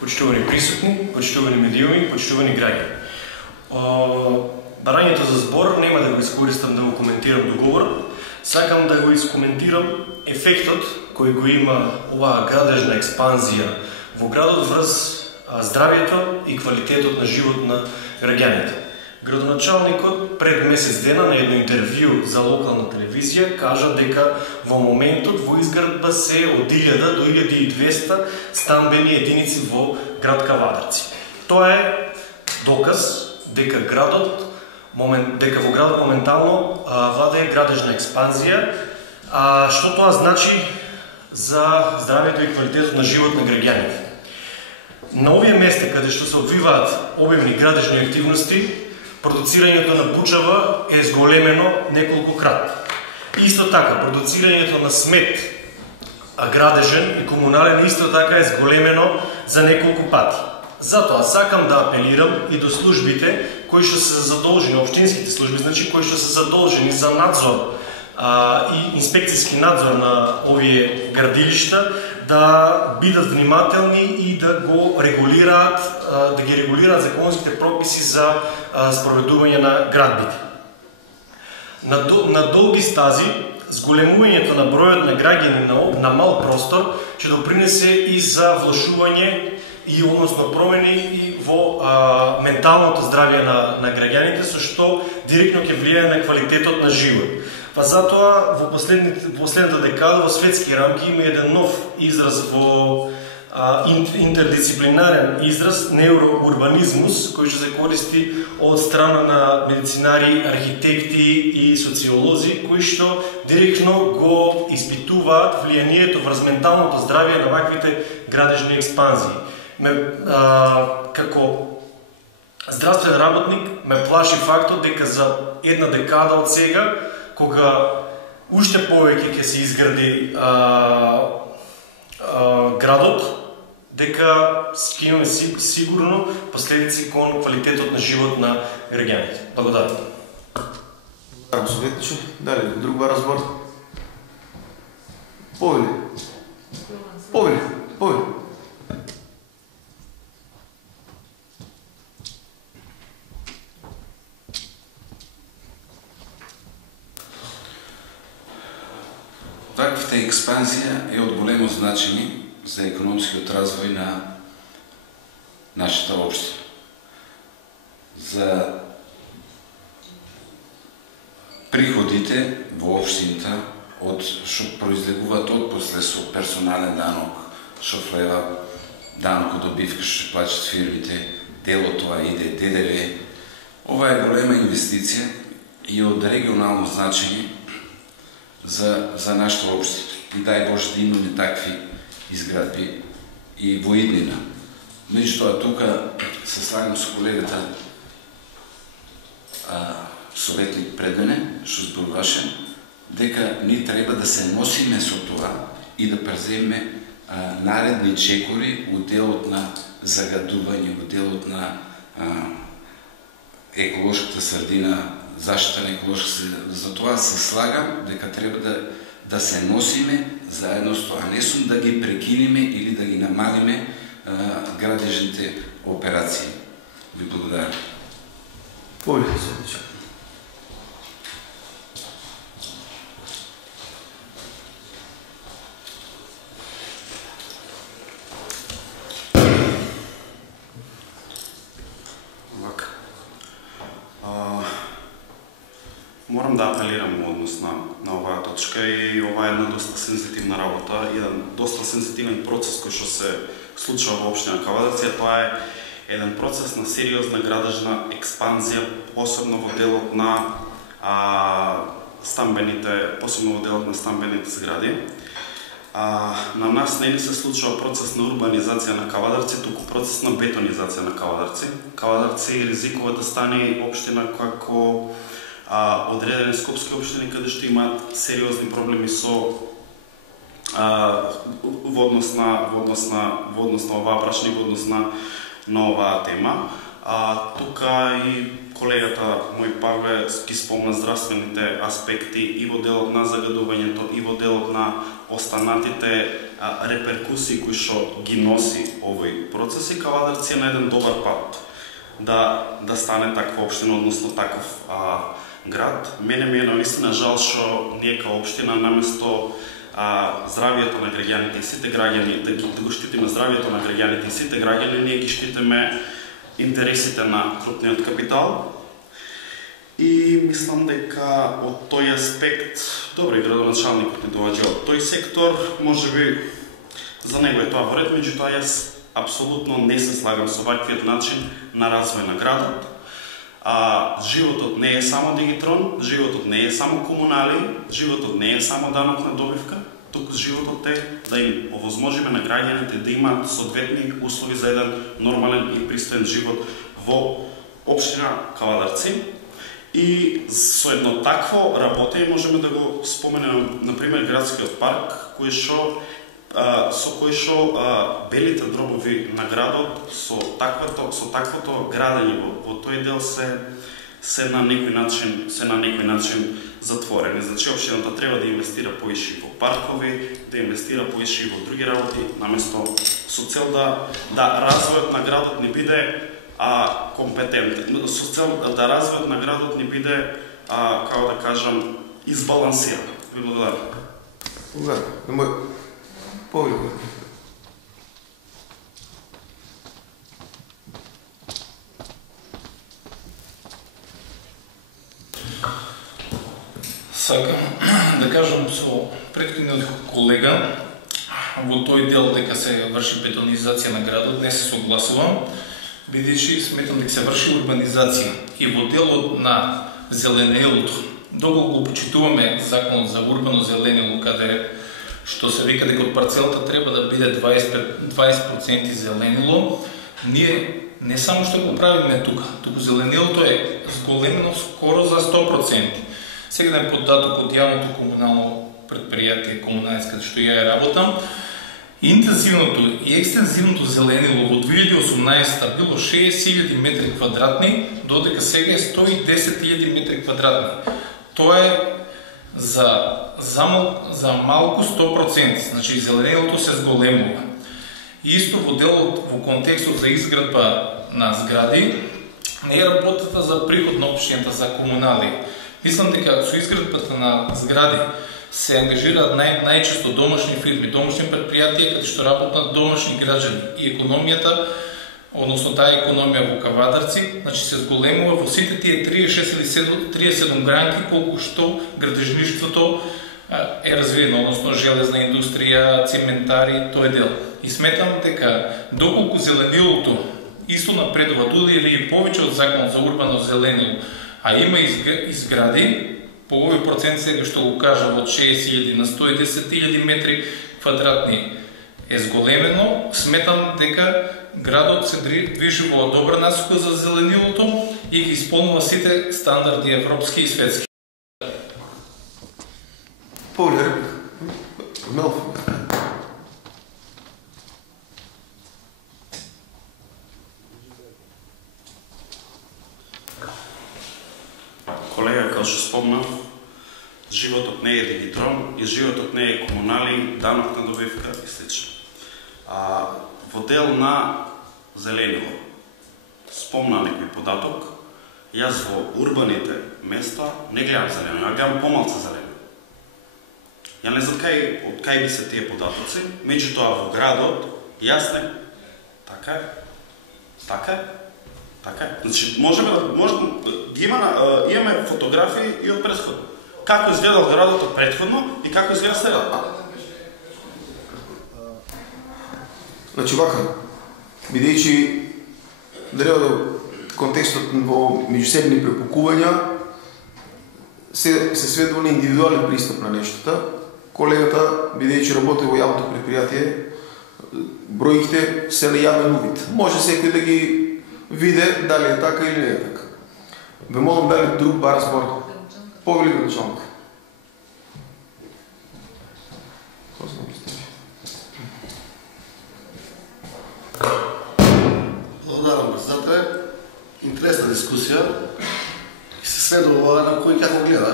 Почитувани присутни, почитувани медиуми, почитувани граѓани. Барањето за збор нема да го искористам да го коментирам договорот, сакам да го искоментирам ефектот кој го има оваа градежна експанзија во градот врз здравјето и квалитетот на живот на граѓаните. Градоначалникот пред месец дена на едно интервју за локална телевизија кажа дека во моментот во изградба се од 1000 до 1200 стамбени единици во град Кавадарци. Тоа е доказ дека во градот моментално владее градежна експанзија, што тоа значи за здравјето и квалитетот на живот на граѓаните. На овие места каде што се одвиваат обемни градежни активности, продуцирањето на бучава е зголемено неколку крат. Исто така, продуцирањето на смет, градежен и комунален, исто така е зголемено за неколку пати. Затоа сакам да апелирам и до службите кои што се задолжени, општинските служби, значи кои што се задолжени за надзор и инспекцијски надзор на овие градилишта, да бидат внимателни и да ги регулираат законските прописи за спроведување на градбите. На долги стази, зголемувањето на бројот на граѓани на мал простор ќе допринесе и за влошување и односно промени и во менталното здравје на граѓаните, со што директно ќе влијае на квалитетот на живот. Па затоа во последната декада во светски рамки има еден нов израз во интердисциплинарен израз неуроурбанизмус, кој што се користи од страна на медицинари, архитекти и социолози, кои што директно го испитуваат влијанието врз менталното здравје на ваквите градежни експанзии. Како здравствен работник ме плаши фактот дека за една декада од сега, кога уште повеќе ќе се изгради градот, дека ќе имаме сигурно последици кон квалитетот на живот на граѓаните. Благодарам. Советниче, дали друг разбор? Повели. Ваквата експанзија е од големо значење за економскиот развој на нашата општина. За приходите во општината што произлегуваат отпосле со персонален данок, што влева данок од добивка што плаќат фирмите, дел од тоа иде ДДВ. Ова е голема инвестиција и од регионално значење за нашата општина. И дај Боже да имаме такви изградби и во иднина. Меѓутоа, тука се слагам со колегата советник пред мене, што зборуваше, дека ни треба да се носиме со тоа и да преземеме наредни чекори у делот на загадување, у делот на еколошката средина, заштита на еколошка средина. Затоа се слагам дека треба да се носиме заедно со тоа, а не сум да ги прекинеме или да ги намалиме градежните операции. Ви благодарам. Повеќе се. Морам да апелирам во однос на оваа точка и ова е една доста сензитивна работа, еден доста сензитивен процес кој што се случува во општина Кавадарци. Тоа е еден процес на сериозна градежна експанзија, посебно во делот на стамбените згради. На нас не ни се случува процес на урбанизација на Кавадарци, туку процес на бетонизација на Кавадарци. Кавадарци ризикува да стане општина како одредени скопски општини каде што имаат сериозни проблеми со во однос на оваа прашање, во однос на оваа тема. Тука и колегата мој Павле ги спомна здравствените аспекти и во делот на загадувањето, и во делот на останатите реперкусии кои што ги носи овој процес, и Кавадарци е на еден добар пат да стане таква општина, односно таков град. Мене ми е наистина жал што ние као општина наместо здравието на граѓаните и сите граѓани, да го штитиме здравието на граѓаните и сите граѓани, ние ги штитиме интересите на крупниот капитал. И мислам дека од тој аспект, добро, и градоначалникот ни доаѓа од тој сектор, можеби за него е тоа во ред, меѓутоа јас апсолутно не се слагам со ваквиот начин на развој на градот. Животот не е само дигитрон, животот не е само комунали, животот не е само данок на добивка, туку животот е да им овозможиме на граѓаните да имаат соодветни услови за еден нормален и пристоен живот во општина Кавадарци. И со едно такво работење можеме да го споменеме, например, градскиот парк, со кој што белите дробови на градот со таквото градење во тој дел се на некој начин затворени. Значи општината треба да инвестира поише во паркови, да инвестира поише во други работи, наместо со цел да развојот на градот не биде компетентен, со цел да развојот на градот не биде, како да кажам, избалансиран. Ви благодарам. Благодарам. Повеќе. Сакам да кажам со претходниот колега во тој дел дека се врши бетонизација на градот, не се согласувам, бидејќи сметам дека се врши урбанизација и во делот на зеленелото, доколку го почитуваме законот за урбано зеленело, каде што се вика дека од парцелата треба да биде 20% зеленило, ние не само што го правиме туку зеленилото е зголемено скоро за 100%. Сега ден податок од јавното комунално предпријатие Комуналец, каде што ја работам, интензивното и екстензивното зеленило во 2018 било 60.000 метри квадратни, додека сега е 110.000 метри квадратни. Тоа е за малку 100%, значи зеленилото се зголемува. Исто во делот, во контекстот за изградба на згради, не е работата за приход на општината за комунали. Мислам дека со изградбата на згради се ангажираат најчесто домашни фирми, домашни предпријатија, каде што работат домашни граѓани и економијата односно таа економија во Кавадарци, значи се зголемува во сите тие 36 или 37 гранки колку што градежништвото е развиено, односно железна индустрија, циментари, тој дел. И сметам дека доколку зеленилото исто напредува дури или повеќе од законот за урбано зеленило, а има изгради по овој процент сега што го кажа од 60.000 на 110.000 метри квадратни е зголемено, сметам дека градот се движи во добра насока за зеленилото и ги исполнува сите стандарди европски и светски. Поволя, Мелф. Колега, како што спомнав, животот не е дигитрон и животот не е комунали, данок на добивка и слично. Во дел на зеленило, спомна некој податок, јас во урбаните места не гледам зеленило, ја гледам помалце зеленило. Ја не знам од кај ги се тие податоци, меѓутоа во градот, јас не. Така е. Така е. Така е. Значи, имаме фотографии и од претходно. Како изгледал градот од претходно и како изгледа сега. Значи вака, бидејќи треба контекстот во меѓусебни препукувања се сведува на индивидуален пристап на нештата. Колегата, бидејќи работи во јавното предпријатие, бројките се на јавен увид. Може секој да ги виде дали е така или не е така. Ве молам дали друг бар збор. Повели началник. Благодарам, председател. Интересна дискусија. И се сведува на кој како гледа.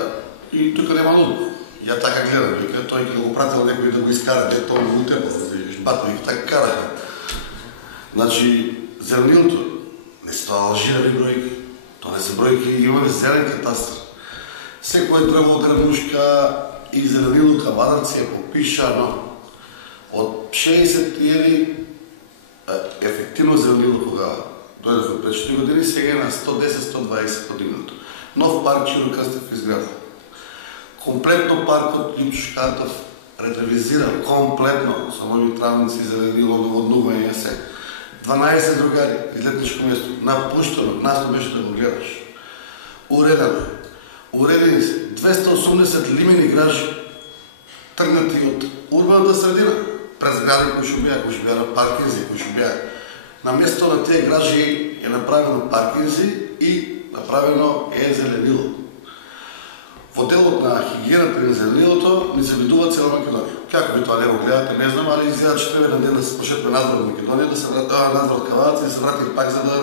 И тука нема луѓе. Ја така гледам, вика, тој ќе го пратил некој да го изкара, де тоа го утепа, батови така караха. Значи, зеленилото не се тоа лжирави бројки, тоа не се бројки, имаме зелен катастар. Секој дрво од Ранушка и зеленило Кавадарци е попишано. Од 60.000 ефективно зеленило кога дојдовме пред 4 години, сега е на 110-120 подигнато. Нов парк Чирокрстев изграден. Комплетно паркот Липчушкатов ретавизиран, комплетно, со нови травници, зеленило, наводнување се. 12 другари, излетничко место, напуштено, нас беше да го гледаш. Уредено. Уредени се 280 лимени гражи, тргнати од урбаната средина, през гради кои што беа на паркинзи, кои што беа. На место на тие гражи е направено паркинзи и направено е зеленило. Во делот на хигиената на зеленилото ни се видува цела Македонија. Како би тоа не го гледате, не знам, али изгледа че треба на ден да се пошетме назад во Македонија, да се врати назад од Кавадарци и да се врати пак за да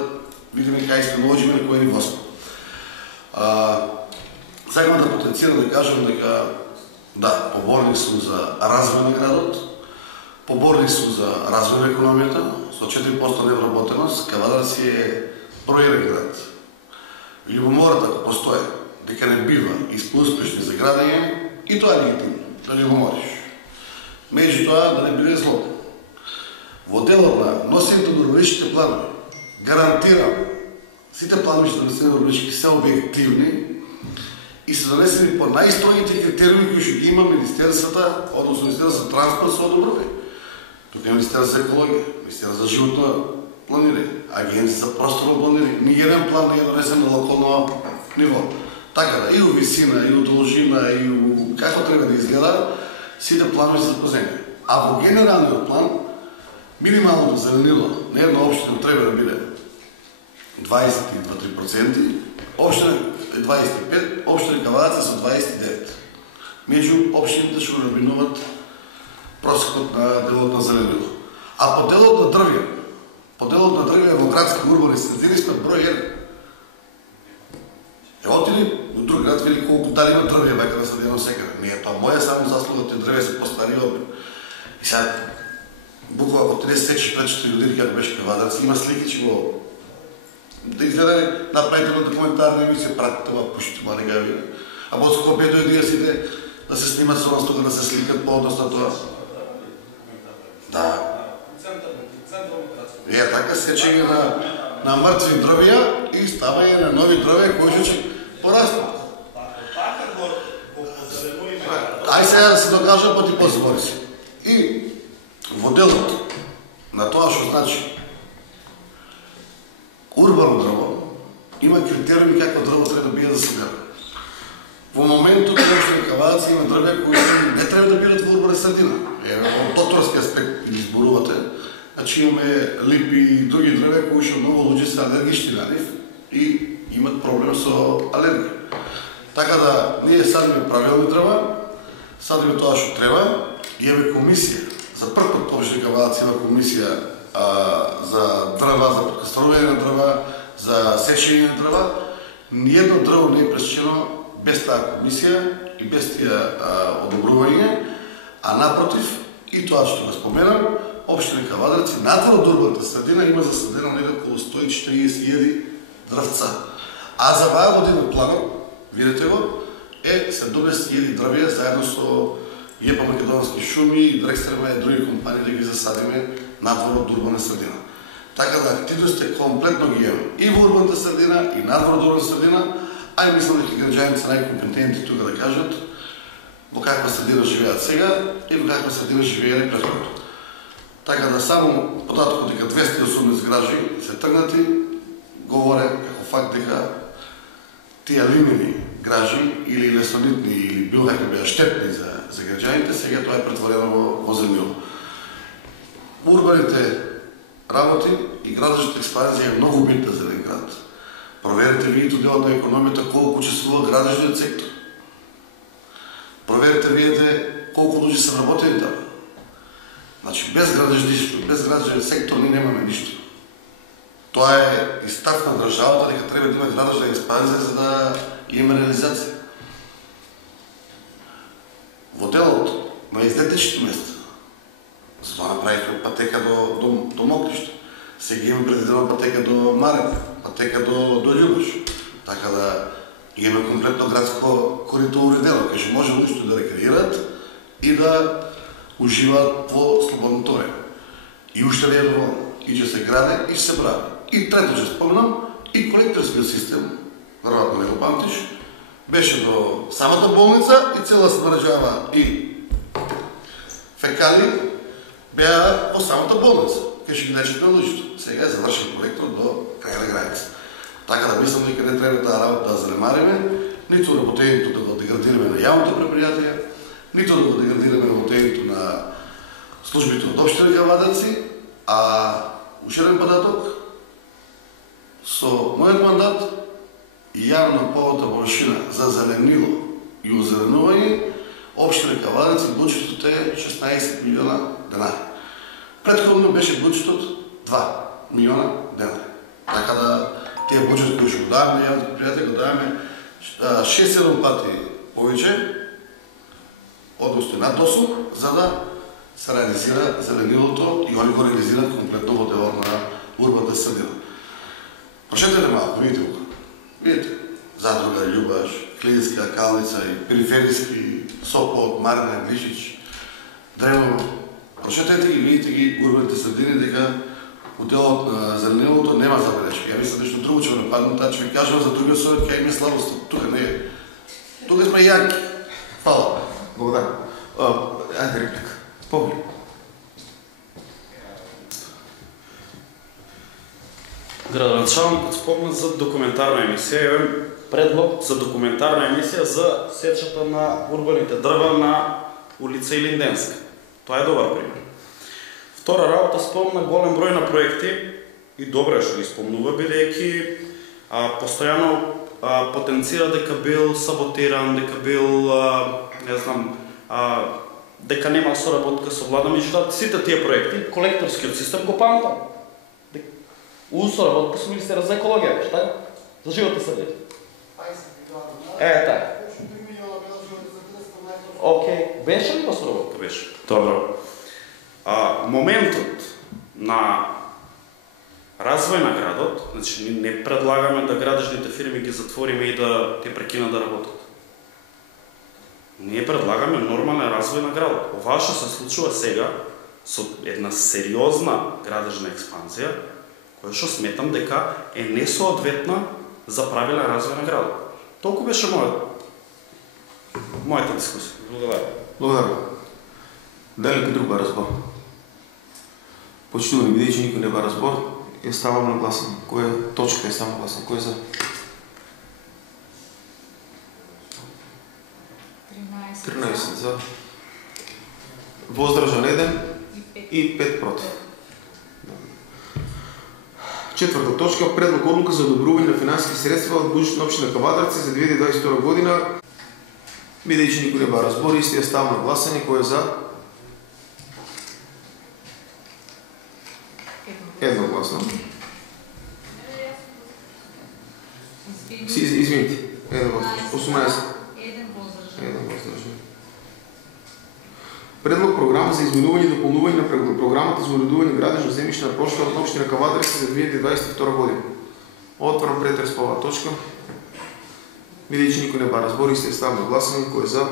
видиме кај сме наложиме на кој ниво сме. Сакам да потенцирам да кажам дека да, поборник сум за развој на градот, поборник сум за развој на економијата, со 4% невработеност, Кавадарци е бројен град. Љубомората ако постои, дека не бива успешни за градење, и тоа е легитимно, да љубомориш. Меѓутоа, да не биде зло. Во делот на носењето на урбанистички планови, гарантирам, сите планови што донесени урбанистички се објективни и се донесени по најстрогите критериуми кои што ги има Министерствата, односно Министерството за транспорт со одобрување. Тука е Министерство за екологија, Министерство за животно планирање, Агенција за просторно планирање. Ниеден план не е донесен на локално ниво. Така да, и у висина, и у должина, и у како треба да изгледа, сите планови се запознени. А во генералниот план, минималното зеленило на една општина треба да биде 22-3%, општина е 25%, општина Кавадарци со 29%. Меѓу општините што набинуват просекот на делот на зеленило. А по делот на дрвја во градски урбани средини сме број 1. Отиди во друг град, вели колку дали има дрвја века да садено секаде. Не е тоа моја само заслуга, тие дрвја се постари обим. И сега, буквално ако ти не сечеш пред 4 години како беше Кавадарци, има слики, че го да изгледа, направите на документарна емисија, пратите ма, пушите ма, не га види. А под Скопје дојдија сите да се снимат со нас тука, да се сликат по однос на тоа. Да. Така се. сечење на мртви дрвја и ставање на нови дрвја кои ќе пораснат. Ај сега да се докажа па ти позбори се. И во делот на тоа што значи урбано дрво, има критериуми какво дрво треба да биде засадено. Во моментот во општина Кавадарци има дрвја кои не треба да бидат во урбана средина. Во докторски аспект ги изборувате, значи имаме липи и други дрвја кои што многу луѓе се алергични на нив и имат проблем со алергија. Така да ние садиме правилни дрва, садиме тоа што треба, имаме комисија. За прв пат општина Кавадарци има комисија за дрва, за подкастарување на дрва, за сечење на дрва. Ниедно дрво не е пресечено без таа комисија и без тие одобрување, а напротив, и тоа што го споменам, општина Кавадарци надвор од урбаната средина има засадено некако околу 140.000 дрвца. А за оваа година планот, видите го, е 17.000 дрвја заедно со ЕПА Македонски шуми и Дрекстерма и други компании да ги засадиме надвор од урбана средина. Така да активностите комплетно ги имаме и во урбаната средина, и надвор од урбана средина, а и мислам дека граѓаните се најкомпетентни тука да кажат во каква средина живеат сега и во каква средина живееле претходно. Така да само податокот дека 280 гражи се тргнати, говоре како факт дека тие лимени гражи или лесонитни или било како беа штетни за граѓаните, сега тоа е претворено во земјо. Урбаните работи и градската експанзија е многу битна за еден град. Проверете видите делот на економијата колку учествува градежниот сектор. Проверете видите колку луѓе се работени таму. Значи без градежниот сектор ние немаме ништо. Тоа е и став на државата дека треба да има градежна експанзија за да има реализација. Во делот на издетечните места затоа направихме патека до Мокриште. Сега имаме предвидена патека до Марен, патека до Љубош. Така да имаме комплетно градско корито уредено, кај што може луѓето да рекреираат и да уживаат во слободното време. И уште не е доволно. И ќе се граде, и ќе се прави. И трето ќе спомнам, и колекторскиот систем, веројатно не го памтиш, беше до самата болница и цела смрđава и фекали беа по самата болница, кај што ги лечат на луѓето. Сега е завршен колектор до крај на граница. Така да мислам дека не треба таа работа да занемариме, ниту работењето да го деградираме на јавното предпријатие, ниту да го деградираме на работењето на службите од општина Кавадарци, а уште еден податок, со мојот мандат и јавна повата површина за зеленило и озеленување, општина Кавадарци буџетот е 16 милиона денари. Претходно беше буџетот 2 милиона денари. Така да тие буџети кои што го даваме на јавните предпријатија го даваме 6-7 пати повеќе, односно над 8, за да се реализира зеленилото и они го реализираат комплетно во делот на урбаната средина. Прошетете малку, видите го. Видите, Задруга, Љубаш, Клинска, Калница и перифериски, Сопот, Марина, Глишич, Древово. Прошетете ги, видите ги урбаните средини дека во делот на зеленилото нема забелешки. Ја мислам нешто друго ќе ме нападне, таа ќе ви кажам за другиот совет кај има слабост. Тука не е. Тука сме јаки. Фала. Благодарам. Ајде реплика. Повли. Градоначалникот спомна за документарна емисија. Имам предлог за документарна емисија за сечата на урбаните дрва на улица Илинденска. Тоа е добар пример. Втора работа, спомна голем број на проекти и добре што ги спомнува, бидејќи постојано потенцира дека бил саботиран, дека бил, не знам, дека нема соработка со влада, меѓутоа сите тие проекти, колекторскиот систем го памтам. У соработка со Министерството за екологија, што така? За животна средина. Така. Океј, беше ли соработка? Беше. Добро. Моментот на развој на градот, значи не предлагаме да градежните фирми ги затвориме и да те прекинат да работат. Ние предлагаме нормален развој на градот. Ова што се случува сега со една сериозна градежна експанзија, која што сметам дека е несоодветна за правилен развој на градот. Толку беше мојата дискусија. Благодарам. Благодарам. Дали некој друг ба разбор? Почитувани, бидејќи никој не ба разбор, ја ставам на гласање. Која точка е ставам на гласање? Кој е за? 13 за. Воздржан 1 и 5 против. Четврта точка, предлог одлука за одобрување на финансиски средства од буџетот на општина Кавадарци за 2022 година. Бидејќи никој не ба разбор, исти ја ставам на гласање. Кој е за? Едногласно. Извините. Едногласно. 18. Еден воздржан. Предлог програма за изменување и дополнување на програмата за уредување градежно земјиште на просторот на општина Кавадарци за 2022 година. Отварам претрес по оваа точка. Бидејќи никој не ба разбор, исти ја ставам на гласање. Кој е за?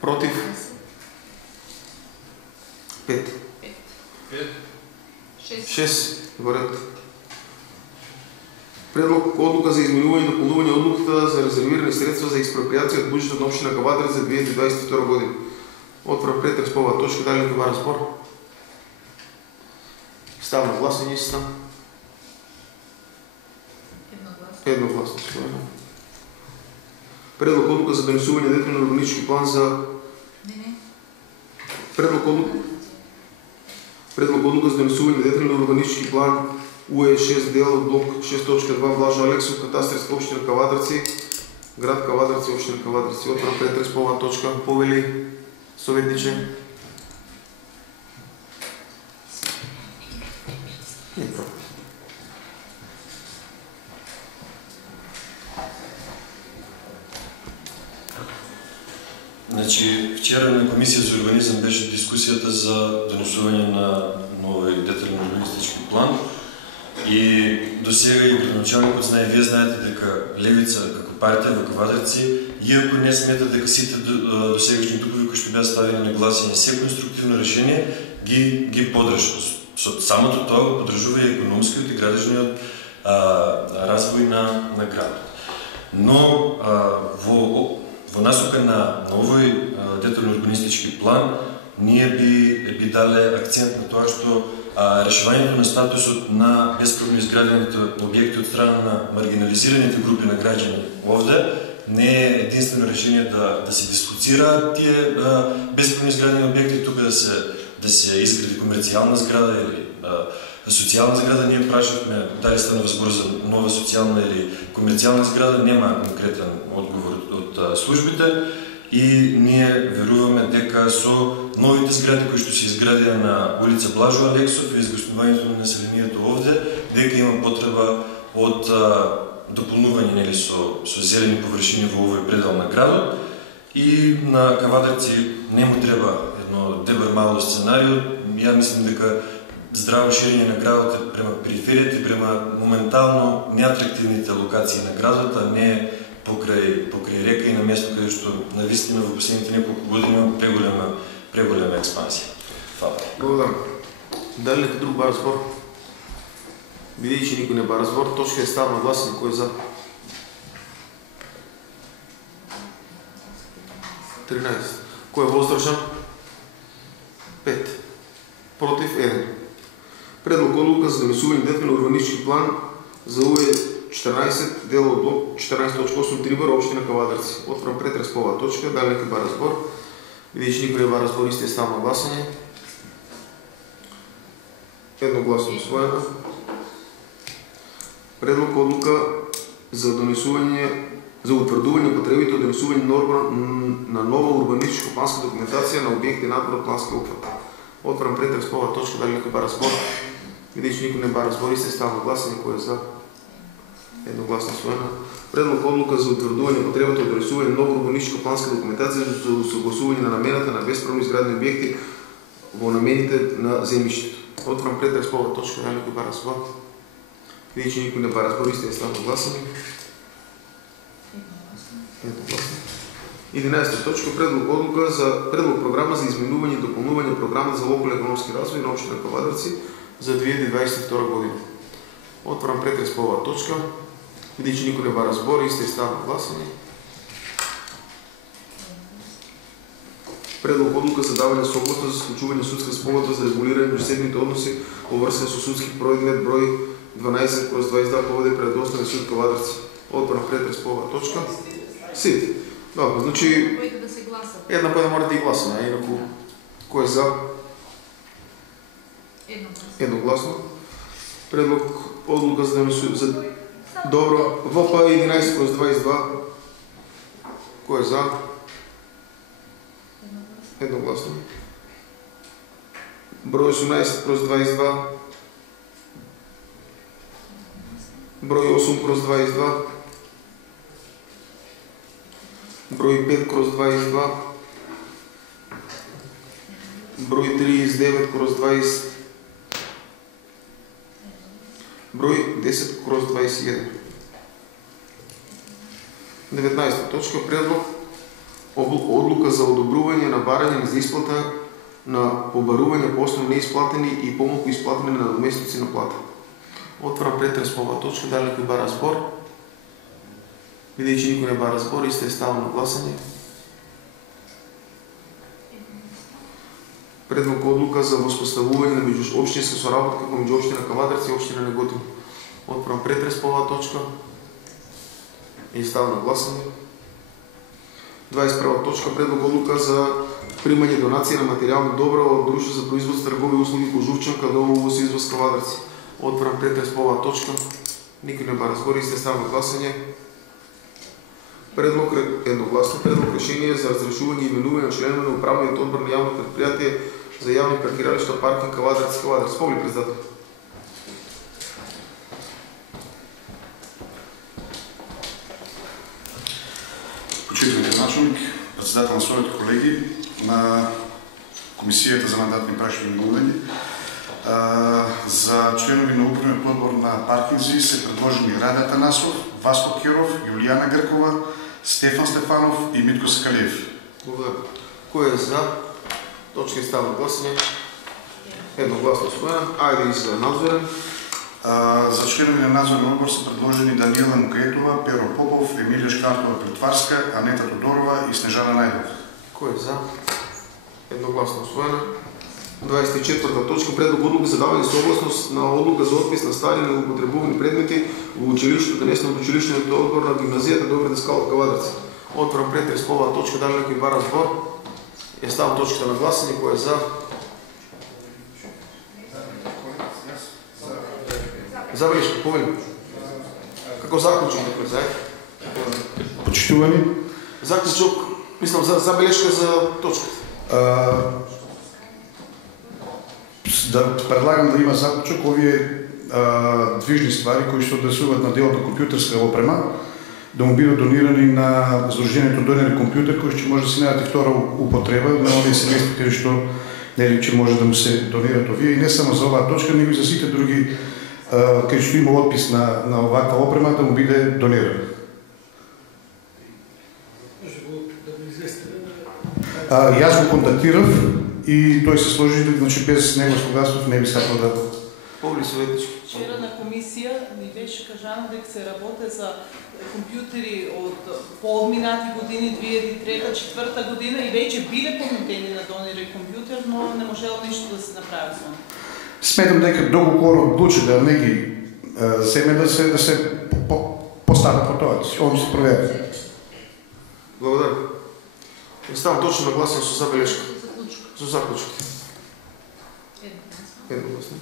Против? 5. 6. Горет. Предлог одлука за изменување и дополнување одлуката за резервирани средства за експроприација од буџетот на општина Кавадарци за 2022 година. Отварам претрес по оваа точка. Дали некој ба разбор? Ставам на гласање исто. Едногласно. Предлог одлука за донесување на детален урбанистички план за Предлог одлука за донесување на детален урбанистички план УЕ6 дел од блок 6.2 Блажо Алексов, катастарска општина Кавадарци, град Кавадарци, општина Кавадарци. Отварам претрес по оваа точка. Повели советниче. Значи, вчера на Комисија за урбанизам беше дискусијата за донесување на нови детален урбанистички план и до сега и градоначалникот знае, вие знаете дека Левица како партија во Кавадарци, иако не смета дека сите до сегашни тукови кои што беа ставени на гласање се конструктивно решение, ги подржува. Со самото тоа го подржува и економскиот и градежниот развој на градот. Но во насока на овој детален урбанистички план ние би дале акцент на тоа што решавањето на статусот на бесправно изградените објекти од страна на маргинализираните групи на граѓани овде не е единствено решение да се дискутираат тие бесправно изградени објекти, тука да се изгради комерцијална зграда или социјална зграда. Ние прашавме дали стана збор за нова социјална или комерцијална зграда, нема конкретен одговор од службите и ние веруваме дека со новите згради кои што се изградени на улица Блажо Алексов и изгостувањето на населението овде, дека има потреба од дополнување со зелени површини во овој предел на градот и на Кавадарци не му треба едно дебар мало сценарио. Ја мислам дека здраво ширење на градот е према периферијата и према моментално неатрактивните локации на градот, а не покрај река и на место каде што навистина во последните неколку години има преголема експансија. Фала. Благодарам. Дали некој друг ба разбор? Бидејќи никој не ба разбор, точка е ставна гласање. Кој е за? 13. Кој е воздржан? 5. Против 1. Предлог одлука за донесување детален урбанистички план за УЕ14 дел од блок 14.8 Трибар, општина Кавадарци. Отварам претрес по оваа точка. Дали некој ба разбор? Бидејќи никој не ба разбор, исти е ставно гласање. Едногласно усвоено. Предлог одлука за утврдување потребите од донесување на нова урбанистичко планска документација на објекти надвор од плански опфат. Отварам претрес по оваа точка. Дали некој ба разбор? Бидејќи никој не ба разбор, исти е ставно гласање. Кој е за? Едногласно усвоено. Предлог одлука за утврдување потребата од донесување нова урбанистичка планска документација за усогласување на намената на бесправно изградени објекти во намените на земјиштето. Отварам претрес по оваа точка. Дали некој ба разбор? Бидејќи никој не ба разбор, исти е ставно гласање. Едногласно. 11 точка предлог програма за изменување и дополнување програма за локален економски развој на општина Кавадарци за 2022 година. Отварам претрес по оваа точка. Бидејќи никој не бара збор, исто е став на гласање. Предлог одлука за давање согласност за склучување судска спогодба за регулирање меѓусебните односи обврзани со судски предмет број 12/22 поводе пред Основен суд Кавадарци. Отварам претрес по оваа точка. Сите. Добро, значи една по една мора да и гласаме, а инаку кој е за? Едногласно. Предлог одлука за добро ВП 11/22. Кој е за? Едногласно. Број 18/22. Број 8/22. Број 5/22. Број 39/20. Број 10/21. 19 точка. Предлог одлука за одобрување на барање за исплата на побарување по основно неисплатени и помалку исплатени надоместници на плата. Отварам претрес по оваа точка, дали некој бара збор? Бидејќи никој не бара збор, исто е ставено на гласање. Предлог одлука за воспоставување на меѓуопштинска соработка помеѓу општина Кавадарци и општина Неготино. Отварам претрес по оваа точка и ставено на гласање. 21 точка. Предлог одлука за примање донации на материјални добра од друштво за производство тргови услуги Кожувчанка Ново увоз извоз Кавадарци. Отварам претрес по оваа точка. Никој не бара збор, исто е ставено на гласање. Предлог едногласно. Предлог решение за разрешување и именување на членове на управниот одбор на јавно предпријатие за јавни паркиралишта паркинг Кавадарци. Помни председател. Почитувани началник, председател на Совет, колеги, на Комисијата за мандатни прашања и именување, за членови на управниот одбор на паркинзи се предложени Раде Атанасов, Васко Киров, Јулијана Гркова, Стефан Стефанов и Митко Сакалиев. Благодарам. Кој е за? Точка е ставено гласање. Едногласно усвоена. Ајде и за надзорен. За членови на надзорен одбор се предложени Даниела Мукаетова, Перо Попов, Емилија Шкартова Притварска, Анета Тодорова и Снежана Најдов. Кој е за? Едногласно усвоена. 24 точка. Предлог одлука за давање согласност на одлука за отпис на стари неупотребувани предмети во училиштето, денесно од училишниот одбор на гимназијата Добри Даскал Кавадарци. Отварам претрес по оваа точка, дали некој бара збор? Е ставам точката на гласање, кој е за? Забелешка, повели. Како заклучок некој за? Почитувани. Заклучок, мислам за забелешка за точката. Да предлагам да има заклучок овие движни ствари кои што однесуваат на делот на компјутерска опрема да му бидат донирани на Сдруженијето Донери компјутер кој ќе може да си најдат и втора употреба на овие семејства каде што нели ќе може да му се донират овие и не само за оваа точка, него и за сите други каде што има отпис на оваква опрема да му биде донирана. Јас го контактирав и тој се сложи, значи без него согласност не би сакал да... Повли советнички. Вчера на комисија ни беше кажано дека се работи за компјутери од поодминати години, 2003-2004 година и веќе биле понудени на донери компјутер, но не можело ништо да се направи со него. Сметам дека договор одлучи да не ги земе да се поставя по тоа, он се провери. Благодарам. Ставам точно на гласен со забелешка. Со заклучок. Едногласно.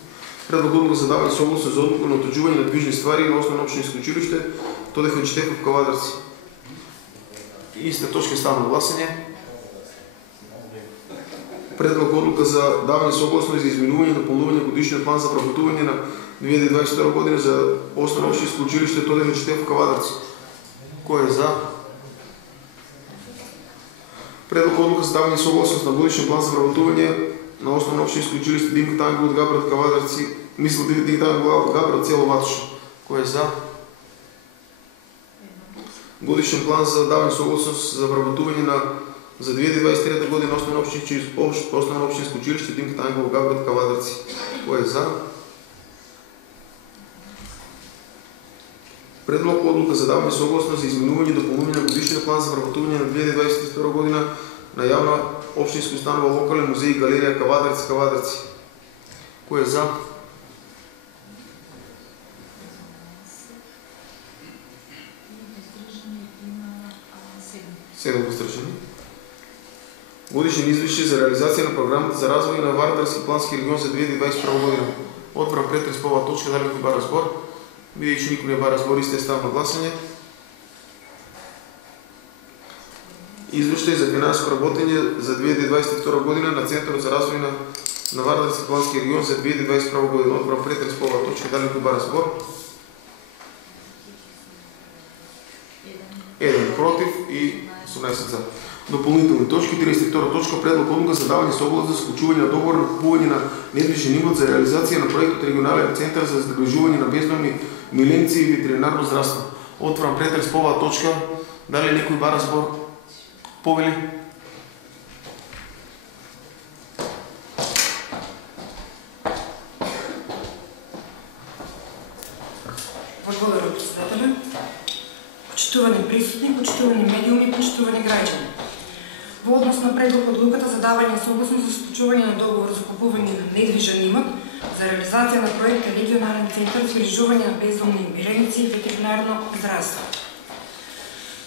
Предлог одлука за давање согласност за одлука на отоѓување на движни ствари на Основно општинско училиште Тодор Хаджитеков Кавадарци. Иста точка става на гласање. Предлог одлука за давање согласност за изменување и дополнување годишниот план за вработување на 2022 година за Основно општинско училиште Тодор Хаджитеков Кавадарци. Кој е за? Предлог одлука за давање согласност на годишен план за вработување на Основно општинско училиште Динко Танго од Габрат Кавадарци, мисля Динко Танго од Габрат село Ватуша. Кој е за? Годишен план за даване согласност за вработување за 2023 година Основно општинско училиште Димка Танкова Габрат Кавадарци. Кој е за? Предлог одлука за даване согласност за изменување и дополнување на годишен план за вработување на 2022 година на јавна општинска установа локален музеј и галерија Кавадарци. Кој е за? Седем пострашени. Годишен извешće за реализација на програмата за развој на Вардарски плански регион за 2021 година. Отварам претрес по оваа точка, дали некој бара збор? Бидејќи никој не бара збор, исте став на гласање. Извештај за финансово работење за 2022 година на Центарот за развој на Вардарски плански регион за 2021 година. Отварам претрес по оваа точка, дали некој бара збор? Еден против и 18 за. Дополнителни точки. 32 точка. Предлог одлука за давање согласност за склучување на договор на купување на недвижен имот за реализација на проектот регионален центар за задгрижување на бездомни миленци и ветеринарно здравство. Отварам претрес по оваа точка. Дали некој бара збор? Повели? Благодарам, председателя. Почитувани присутни, почитувани медиуми, почитувани граѓани. Во однос на предлог одлуката за давање согласност за склучување на договор за купување на недвижен имот за реализација на проекта регионален центар за грижување на бездомни миленици и ветеринарно здравство.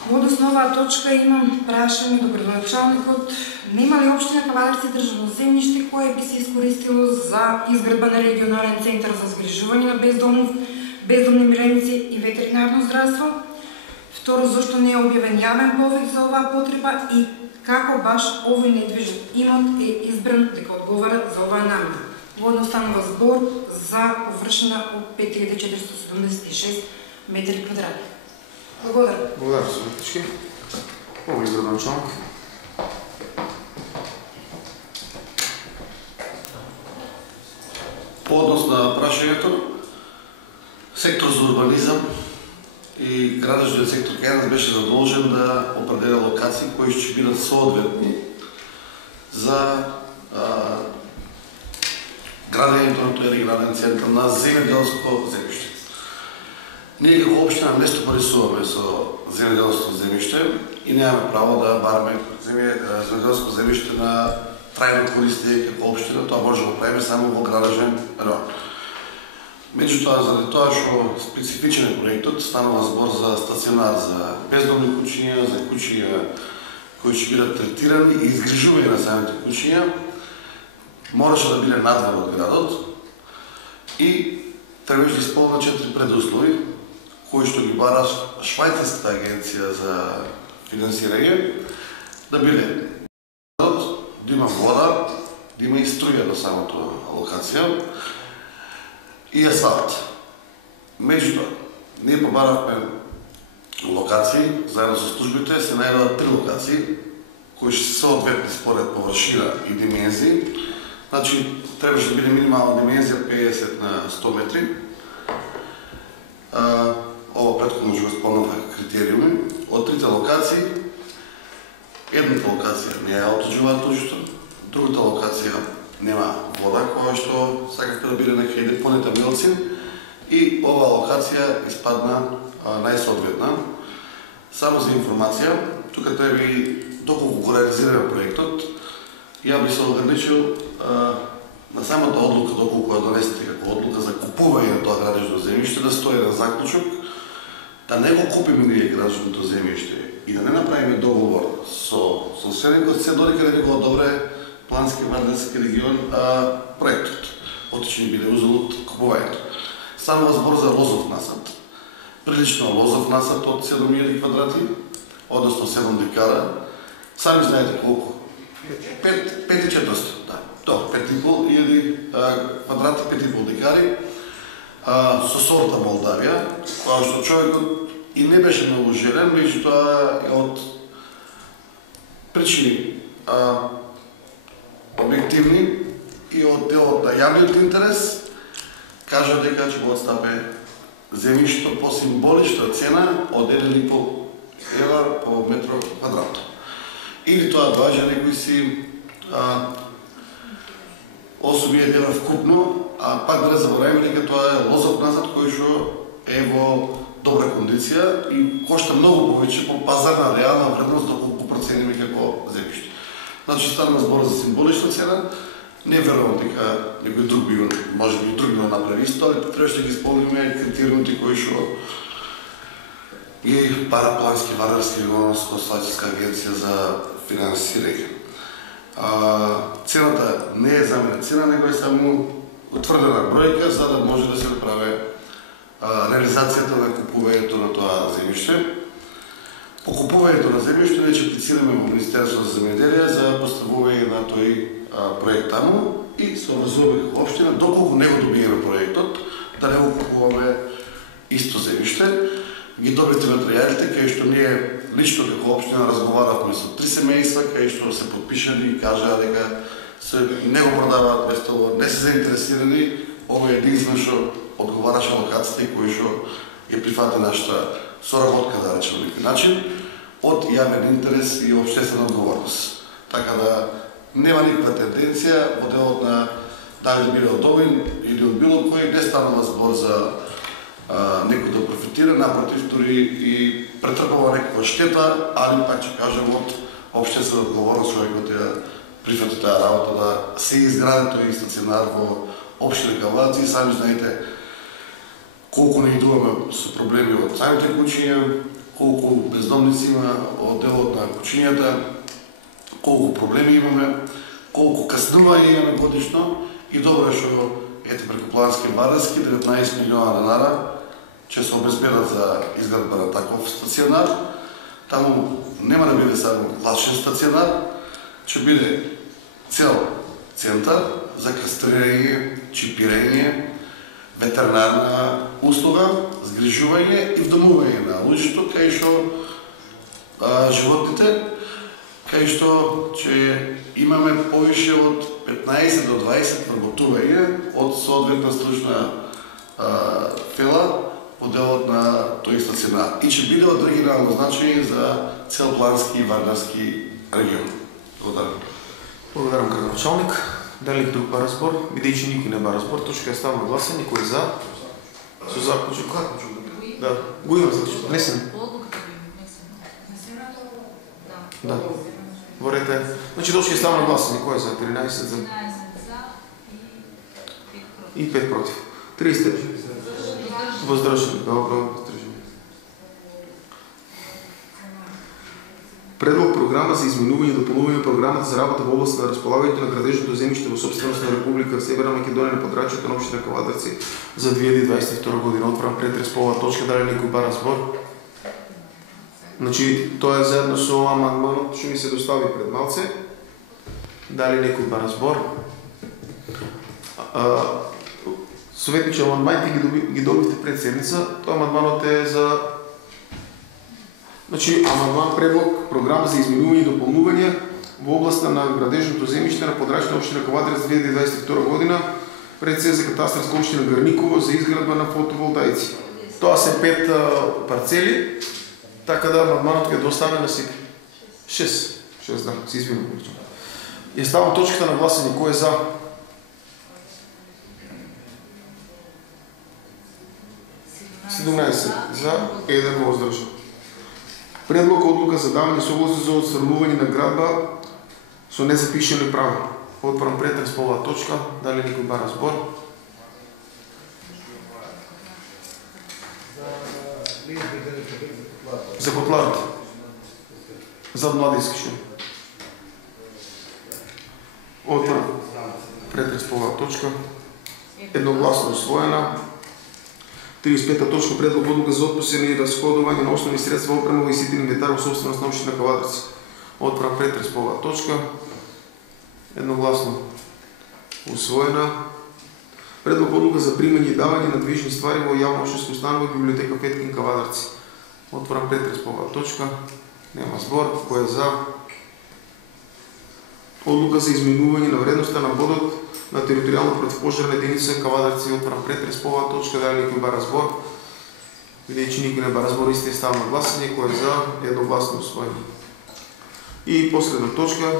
Во однос на оваа точка имам прашање до градоначалникот: нема ли општина Кавадарци државно земјиште кое би се искористило за изградба на регионален центар за згрижување на бездомни миленици и ветеринарно здравство? Второ, зашто не е објавен јавен повик за оваа потреба и како баш овој недвижен имот е избран дека одговара за оваа намена? Водно станува збор за површина од 5476 метри квадратни. Благодарам. Благодарам се, Матички. Повели градоначалник. По однос на прашањето, сектор за урбанизам и градежниот сектор кај нас беше задолжен да определя локации кои ќе бидат соодветни за градењето на тој регионален центар на земјоделско земјиште. Ние како општина не стопарисуваме со земјоделско земјиште и немаме право да бараме земјоделско земјиште на трајно користење како општина, тоа може да го правиме само во градежен район. Меѓутоа, заради тоа што специфичен е проектот, станува збор за стационар за бездомни куќиња, за куќиња кои ќе бидат третирани и изгрижување на самите куќиња, мораше да биде надвор од градот и требаше да исполнат 4 предуслови, кои што ги бара Швајцарската агенција за финансирање, да биде да има вода, да има и струја до самото локација и асфалт. Меѓутоа, ние побаравме локации, заедно со службите се најдоа 3 локации, кои ще се соодветни според површина и димензии. Значи, требаше да биде минимална димензија 50 на 100 метри. Ова претходно ќе го спомнав критериуми. Од 3 локации, едната локација не е отоѓувателишто, другата локација нема вода, која што сакавте да биде на хејде понета Милцин, и оваа локација испадна најсоодветна. Само за информација, тука треба и доколку го реализираме проектот, ја би се ограничил на самата одлука, доколку ја донесете како одлука за купување на тоа градежно земјиште, да стои на заклучок, да не го купиме ние градежното земјиште и да не направиме договор со соседникот, се додека да го одобре плански Вардарски регион проектот. Отече ни биде узалут купувањето. Станува збор за лозов насад. Прилично лозов насад од 7000 квадрати, односно 7 декара. Сами знаете колку. 5400, да. До 5500 квадрати, 5,5 декари, со сорта Молдавија, која што човекот и не беше многу желен, меѓутоа од причини објективни и од делот на јавниот интерес, кажа дека ќе го отстапе земјишто по символична цена од 1,5 евра по метро квадратно. Или тоа доаѓа некои си 8.000 евра вкупно, а пак да не забораваме дека тоа е лозок назад кој што е во добра кондиција и кошта многу повеќе по пазарна реална вредност доколку процениме како земјиште. Значи станува збор за символична цена. Не верувам дека некој друг би, може би друг би направи исто, али требаше да ги исполниме критериумите кои што и параплански вардарски регионално-сословаческа агенција за финансирање. Цената не е заменена цена, него е само утврдена бројка за да може да се направи реализацијата на купувањето на тоа земјиште. По купувањето на земјиште ние аплицираме во Министерството за земјоделие за поставување на тој проект таму и се образуваме како општина доколку не го добиеме проектот да не го купуваме исто земјиште. Ги добрите материјалите кај што ние лично како општина разговаравме со 3 семејства кај што се подпишани и кажаа дека се не го продаваат местово, не се заинтересирани. Ова е единствено што одговараше локацијата и кој што ја прифати нашата соработка, да речеме на некој начин, од јавен интерес и општествена одговорност. Така да нема никаква тенденција во делот на дали биде од овин или од било кој, не станува збор за некој да профитира, напротив, дури и претрпува некаква штета, али пак ќе кажем од општествена одговорност човекот ја прифати таа работа да се изгради тој стационар во општина Кавадарци. Сами знаете колку не идуваме со проблеми од самите куќиња, колку бездомници има од делот на куќињата, колку проблеми имаме, колку каснување имаме годишно и добро е што ете преку плански Вардарски 19 милиона денара ќе се обезбедат за изградба на таков стационар. Таму нема да биде само класичен стационар, ќе биде цел центар за кастрирање, чипирање, ветеринарна услуга, згрижување и вдомување на луѓето кај што животните, кај што ќе имаме повише од 15 до 20 вработување од соодветна стручна фела во делот на тој стационар и ќе биде од регионално значење за цел плански и вардарски регион. Благодарам. Благодарам, градоначалник. Дали друг бара збор? Бидејќи никој не бара збор, точка е ставам на гласање. Кој е за? Со заклучок. Да, го имам заклучок. Внесен. Да. Ворете. Значи точка е ставам на гласање. Кој е за? 13 за. И 5 против. 30. Воздржани. Добро, воздржани. Предлог програма за изменување и дополнување програмата за работа во област на располагањето на градежното земјиште во собственост на Република Северна Македонија на подрачјето на општина Кавадарци за 2022 година. Отправам претрес по оваа точка. Дали некој бара збор? Значи, тоа е заедно со амандманот што ми се достави пред малце. Дали некој бара збор? Советниче, амандманите ги добивте пред седница. Тоа амандманот е за амандман предлог програма за изменување и дополнување во областа на градежното земјиште на подрачјето на општина Кавадарци 2022 година пред се за катастарска општина Грниково за изградба на фотоволтаици. Тоа се 5 парцели, така да амандманот ќе достави на СИК. 6, да, се извинувам. Ја ставам точката на гласање. Кој е за? За, 1 воздржан. Предлог одлука за давање согласност за отстранување на градба со незапишани права. Отправам претрес по оваа точка. Дали некој бара збор? За котларите. За младински шум. Отправам претрес по оваа точка. Едногласно усвоена. 35-та точка. Предлог одлука за отпусење и расходување на основни средства опремува и ситен инвентар во собственост на општина Кавадарци. Отправам претрес по оваа точка. Едногласно усвоена. Предлог одлука за примање и давање на движни ствари во јавна општинска установа библиотека Петкин Кавадарци. Отправам претрес по оваа точка. Нема збор. Кој е за? Одлука за изменување на вредноста на бодот на територијална противпожарна единица Кавадарци. Отварам претрес по оваа точка. Дали некој бара збор? Видејќи никој не бара збористи став на гласање, кој е за едногласно усвоено. И последна точка,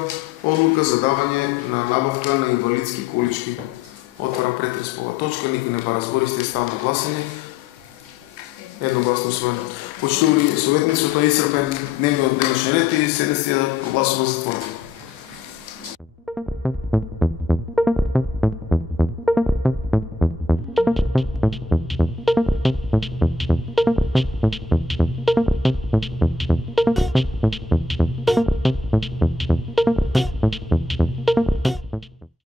одлука за давање на набавка на инвалидски колички. Отварам претрес по оваа точка, никој не бара збористи став на гласање, едногласно усвоено. Почитувани советници, тоа е исцрпен дневниот денешен ред и седницата да прогласува затворена.